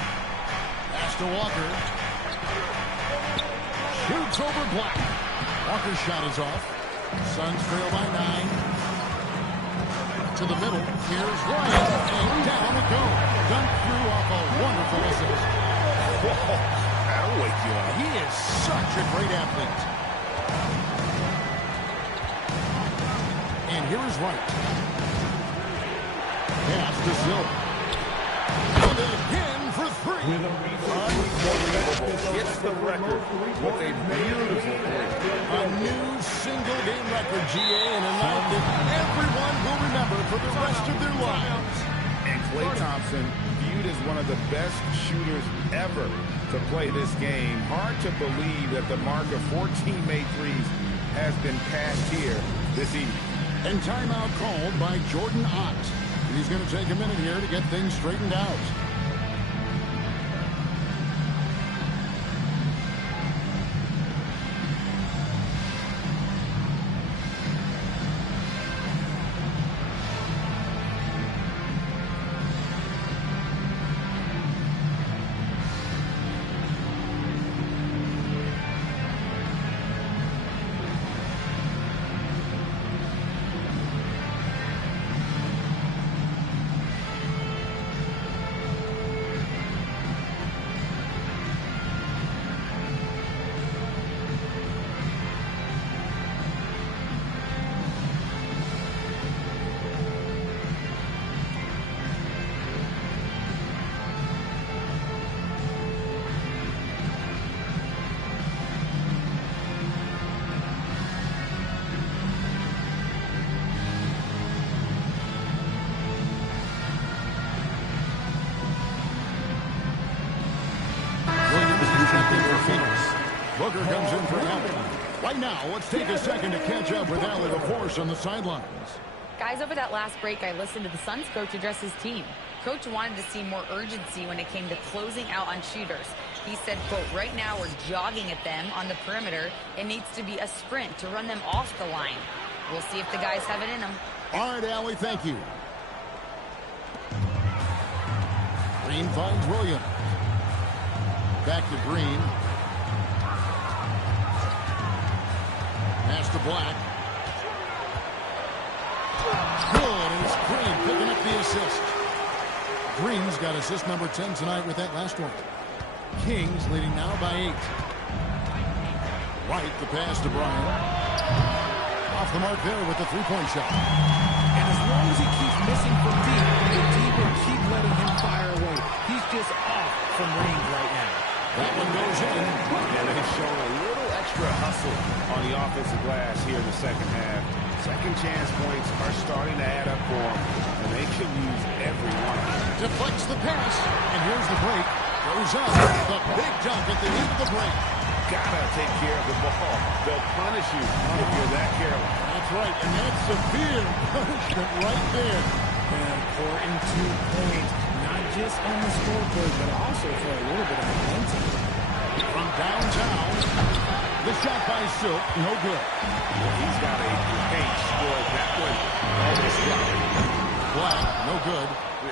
Pass to Walker. Shoots over Black. Walker's shot is off. Suns trail by 9. To the middle. Here's Ryan. And down it goes. Dunked through off a wonderful assist. Whoa, that'll wake you up. He is such a great athlete. And here is Wright. Pass to Silk. And again for 3. Unbelievable. Gets the record with a beautiful play. A new single-game record, GA, and a night that everyone will remember for the rest of their lives. And Klay Thompson, viewed as one of the best shooters ever to play this game. Hard to believe that the mark of 14 made threes has been passed here this evening. And timeout called by Jordan Ott. He's going to take a minute here to get things straightened out. Booker comes in for Allen. Right now, let's take a second to catch up with Allen, of course, on the sidelines. Guys, over that last break, I listened to the Suns coach address his team. Coach wanted to see more urgency when it came to closing out on shooters. He said, quote, right now we're jogging at them on the perimeter. It needs to be a sprint to run them off the line. We'll see if the guys have it in them. All right, Allie, thank you. Green finds Williams. Back to Green. Pass to Black. Good, and it's Green picking up the assist. Green's got assist number 10 tonight with that last one. Kings leading now by 8. Wright, the pass to Bryant. Off the mark there with the three-point shot. And as long as he keeps missing from deep, the team will keep letting him fire away. He's just off from range right now. That one goes in. And they've shown a little extra hustle on the offensive glass here in the second half. Second chance points are starting to add up for them, and they can use every one. Deflects the pass, and here's the break. Goes up. The big dunk at the end of the break. Gotta take care of the ball. They'll punish you if you're that careless. That's right, and that's severe punishment right there. An important 2 points, not just on the scoreboard, but also for a little bit of momentum. From downtown, the shot by Silk, no good. He's got a great score. That one almost dropped. Black, no good.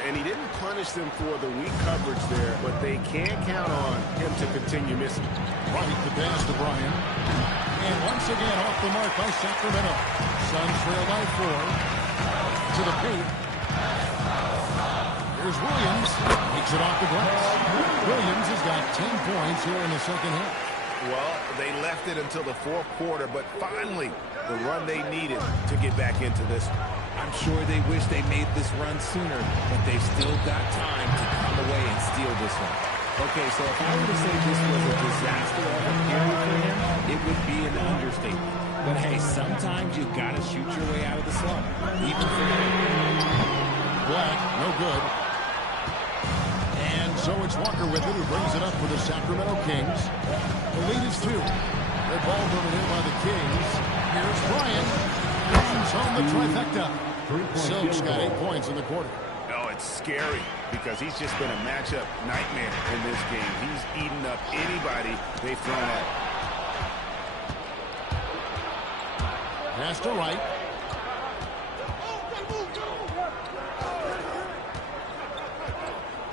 And he didn't punish them for the weak coverage there, but they can't count on him to continue missing. Right, the pass to Bryant. And once again off the mark by Sacramento. Suns trail by 4. To the paint. Here's Williams. Takes it off the glass. Williams has got 10 points here in the second half. Well, they left it until the fourth quarter, but finally the run they needed to get back into this one. I'm sure they wish they made this run sooner, but they've still got time to come away and steal this one. Okay, so if I were to say this was a disaster of a period for him, it would be an understatement. But hey, sometimes you gotta shoot your way out of the slump, even for him. Black, no good. And So it's Walker with it, who brings it up for the Sacramento Kings. The lead is 2. The ball moving here by the Kings. Here's Bryant. Brings home the trifecta. Silk's got 8 points in the quarter. Oh, it's scary because he's just been a matchup nightmare in this game. He's eaten up anybody they've thrown at him. Pass to Wright.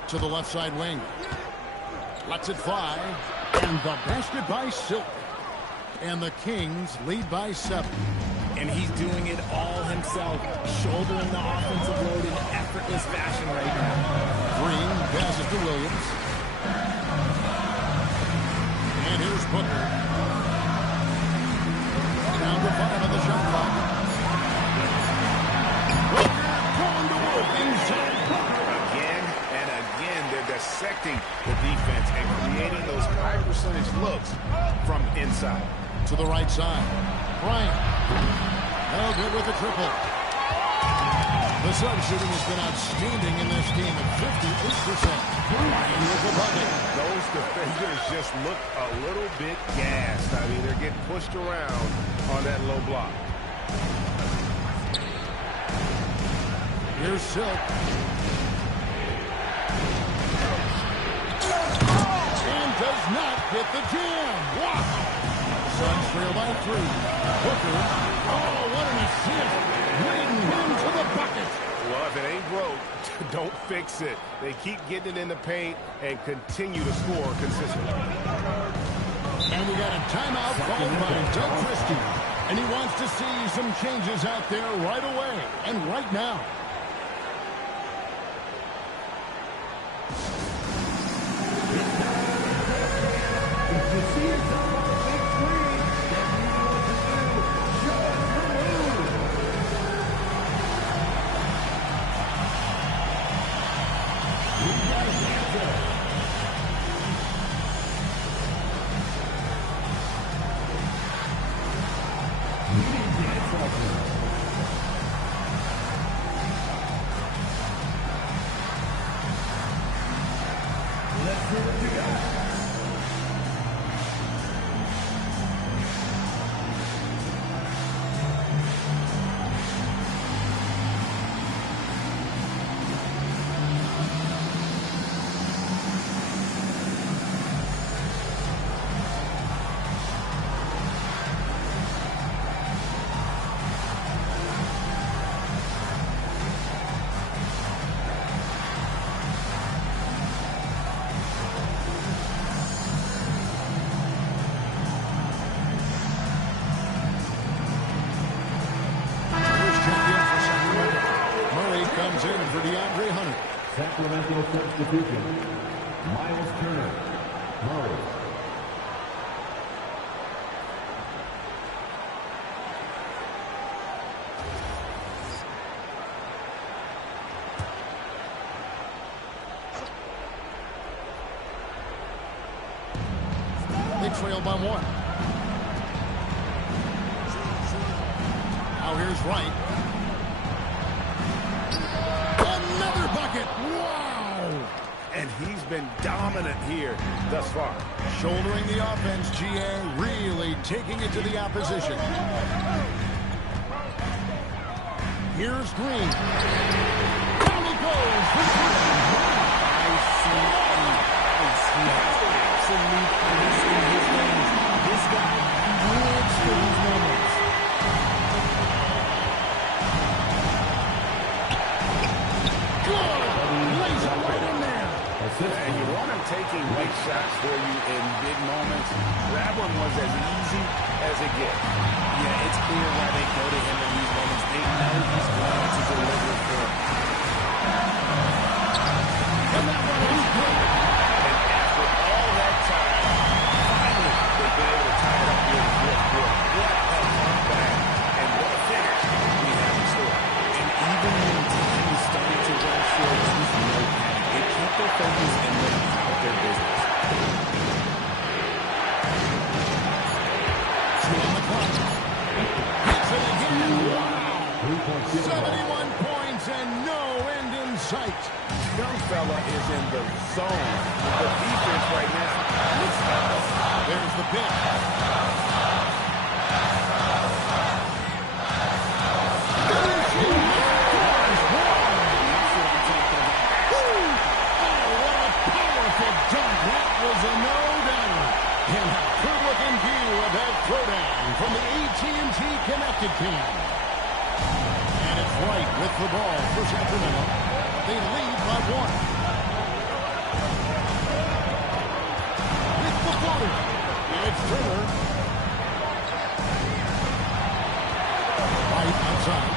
To the left side wing. Lets it fly. And the basket by Silk. And the Kings lead by 7. And he's doing it all himself, shouldering the offensive load in effortless fashion right now. Green passes to Williams. And here's Booker. Down to 5 on the shot clock. Booker going to work inside Booker. Again and again, they're dissecting the defense and creating those high percentage looks from inside. To the right side. Bryant. No good with the triple. The Sun shooting has been outstanding in this game at 58%. Bryant with the bucket. Those defenders just look a little bit gassed. I mean, they're getting pushed around on that low block. Here's Silk. And does not get the jam. Wow. Suns trail by 3. Booker. Oh, what an assist. Leading him to the bucket. Well, if it ain't broke, don't fix it. They keep getting it in the paint and continue to score consistently. And we got a timeout called by Doug Christie. And he wants to see some changes out there right away and right now. Sacramento substitution. Miles Turner. Murray. They trail by 1. Now here's Wright. Another bucket. Wow. And he's been dominant here thus far. Shouldering the offense, GA, really taking it to the opposition. Here's Green. Down he goes. I see ice. He has absolute ice in his veins. This guy lives for these moments. And you want him taking big shots for you in big moments. That one was as easy as it gets. Yeah, it's clear why they go to him in these moments. They know he's going to deliver for them. And that one is good. And after all that time, finally they've been able to tie it up here in the fourth quarter. What a comeback and what a finish we have in store. And even when time is starting to run short, there's no panic. They kept their focus and went about their business. 2 on the clock. Hits it again. Wow. 71 points and no sight. Young fella is in the zone. The defense right now looks helpless. There's the pitch. Was a no-doubter. And a good-looking view of that throwdown from the AT&T Connected team. And it's White with the ball for Sacramento. They lead by 1. With the floater, it's Turner. White outside.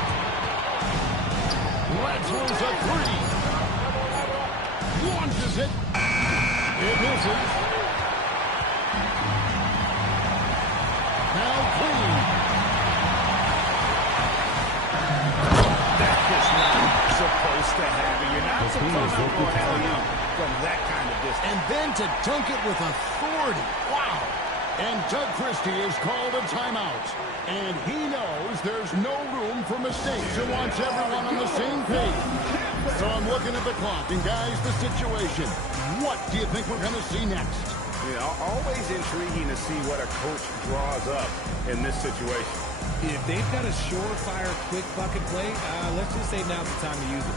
Rattles a 3. Launches it. It misses. Now Clean. That is not supposed to happen. You're not supposed to go alley-oop from that kind of distance. And then to dunk it with authority. Wow. And Doug Christie has called a timeout. And he knows there's no room for mistakes and wants everyone on the same page. So I'm looking at the clock. And guys, the situation. What do you think we're going to see next? Always intriguing to see what a coach draws up in this situation. If they've got a surefire, quick bucket play, let's just say now's the time to use it.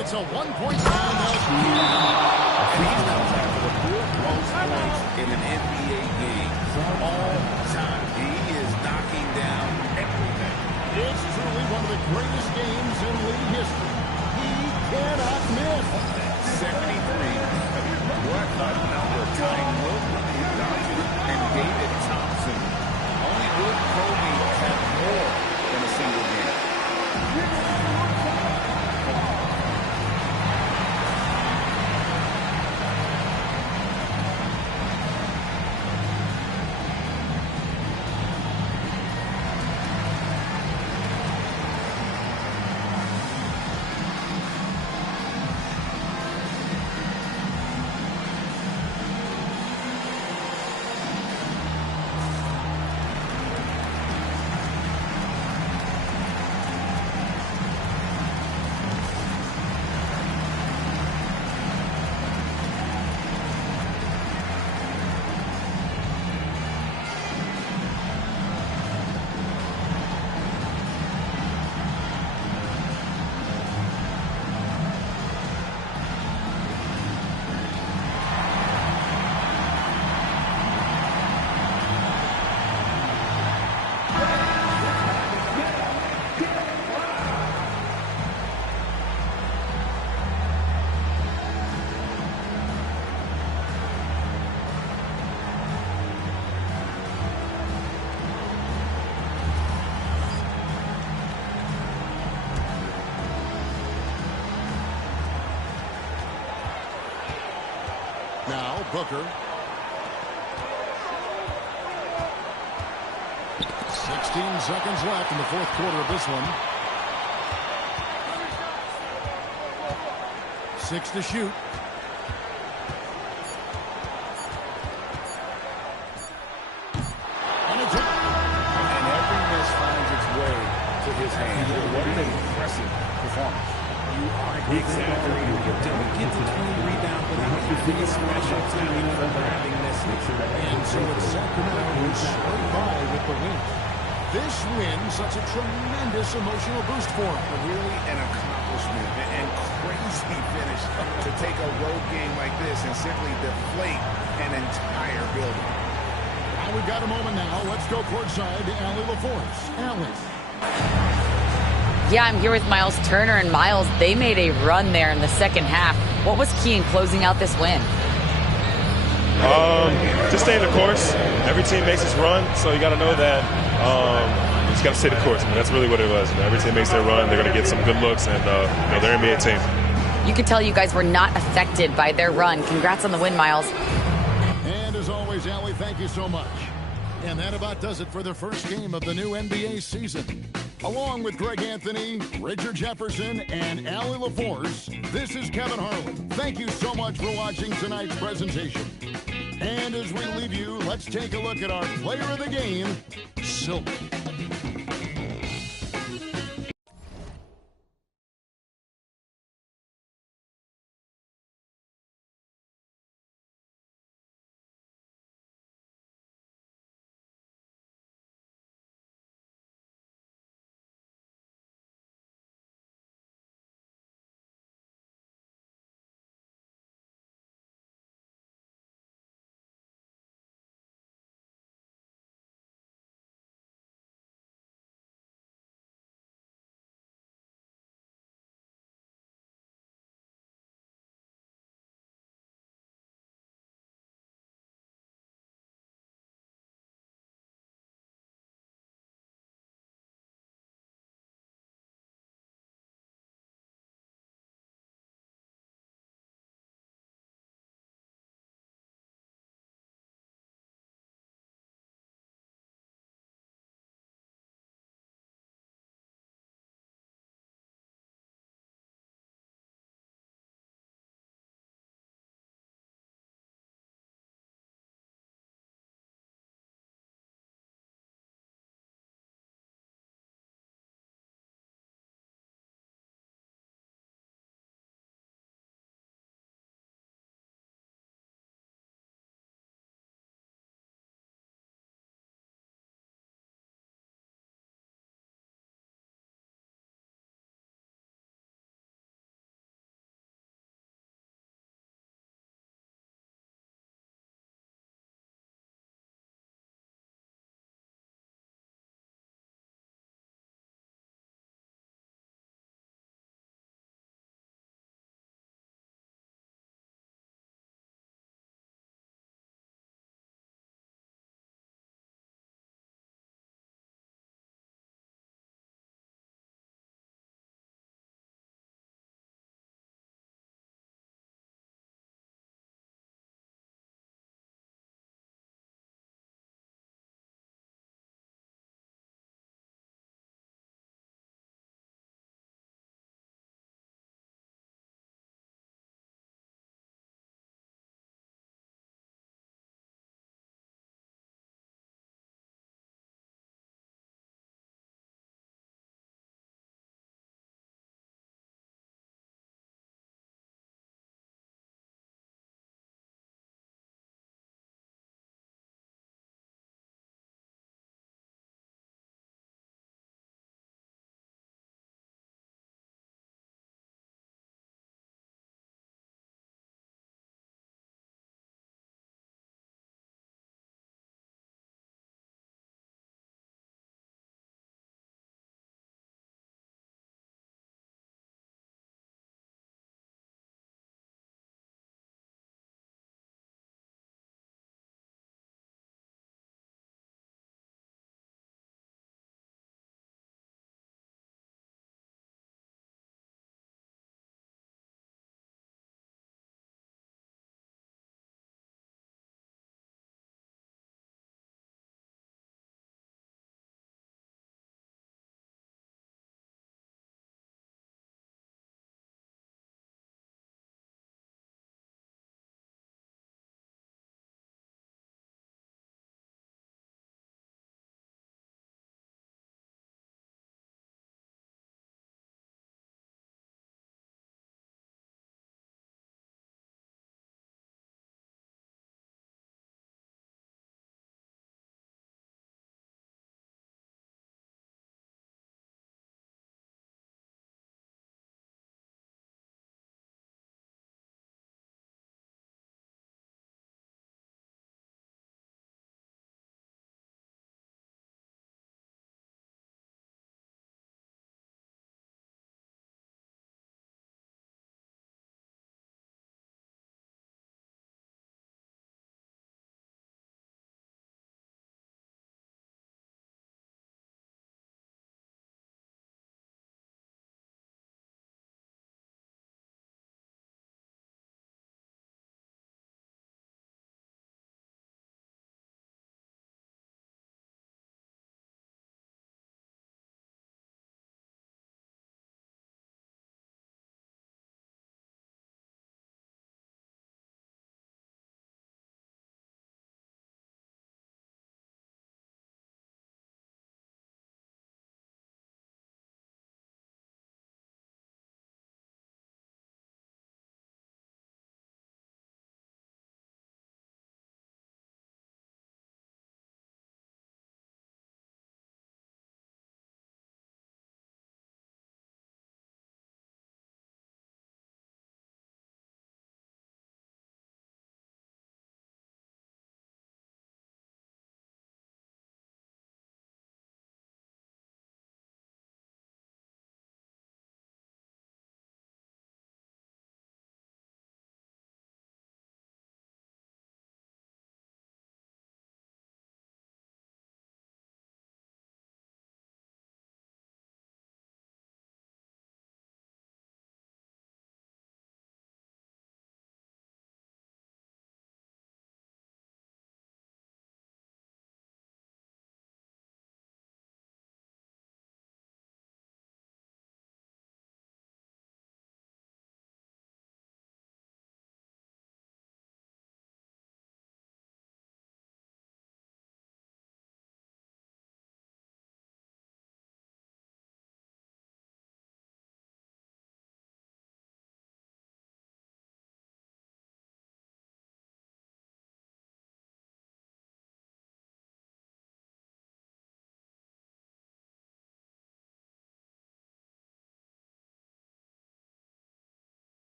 It's a one-point round. And he comes after the 4th most points in an NBA game all time. He is knocking down everything. It's truly one of the greatest games in league history. He cannot miss. 73. What a number. Tying Wilt Donaldson and David Thompson. Only Wilt Kobe had more than a single game. Now, Booker. 16 seconds left in the 4th quarter of this one. 6 to shoot. And every miss finds its way to his hand. What an impressive performance. You are exaggerating. To get to 20 rebounds without any special teaming for grabbing misses. And so it's Sacramento who's straight by with the win. This win, such a tremendous emotional boost for him. Really an accomplishment and crazy finish to take a road game like this and simply deflate an entire building. Now we've got a moment now. Let's go courtside to Allie LaForce. Allie. Yeah, I'm here with Miles Turner. And Miles, they made a run there in the second half. What was key in closing out this win? Just stay the course. Every team makes its run, so you got to know that you just got to stay the course. I mean, that's really what it was. You know, every team makes their run. They're going to get some good looks, and they're an NBA team. You could tell you guys were not affected by their run. Congrats on the win, Miles. And as always, Allie, thank you so much. And that about does it for the first game of the new NBA season. Along with Greg Anthony, Richard Jefferson, and Allie LaForce, this is Kevin Harlan. Thank you so much for watching tonight's presentation. And as we leave you, let's take a look at our player of the game, Silk.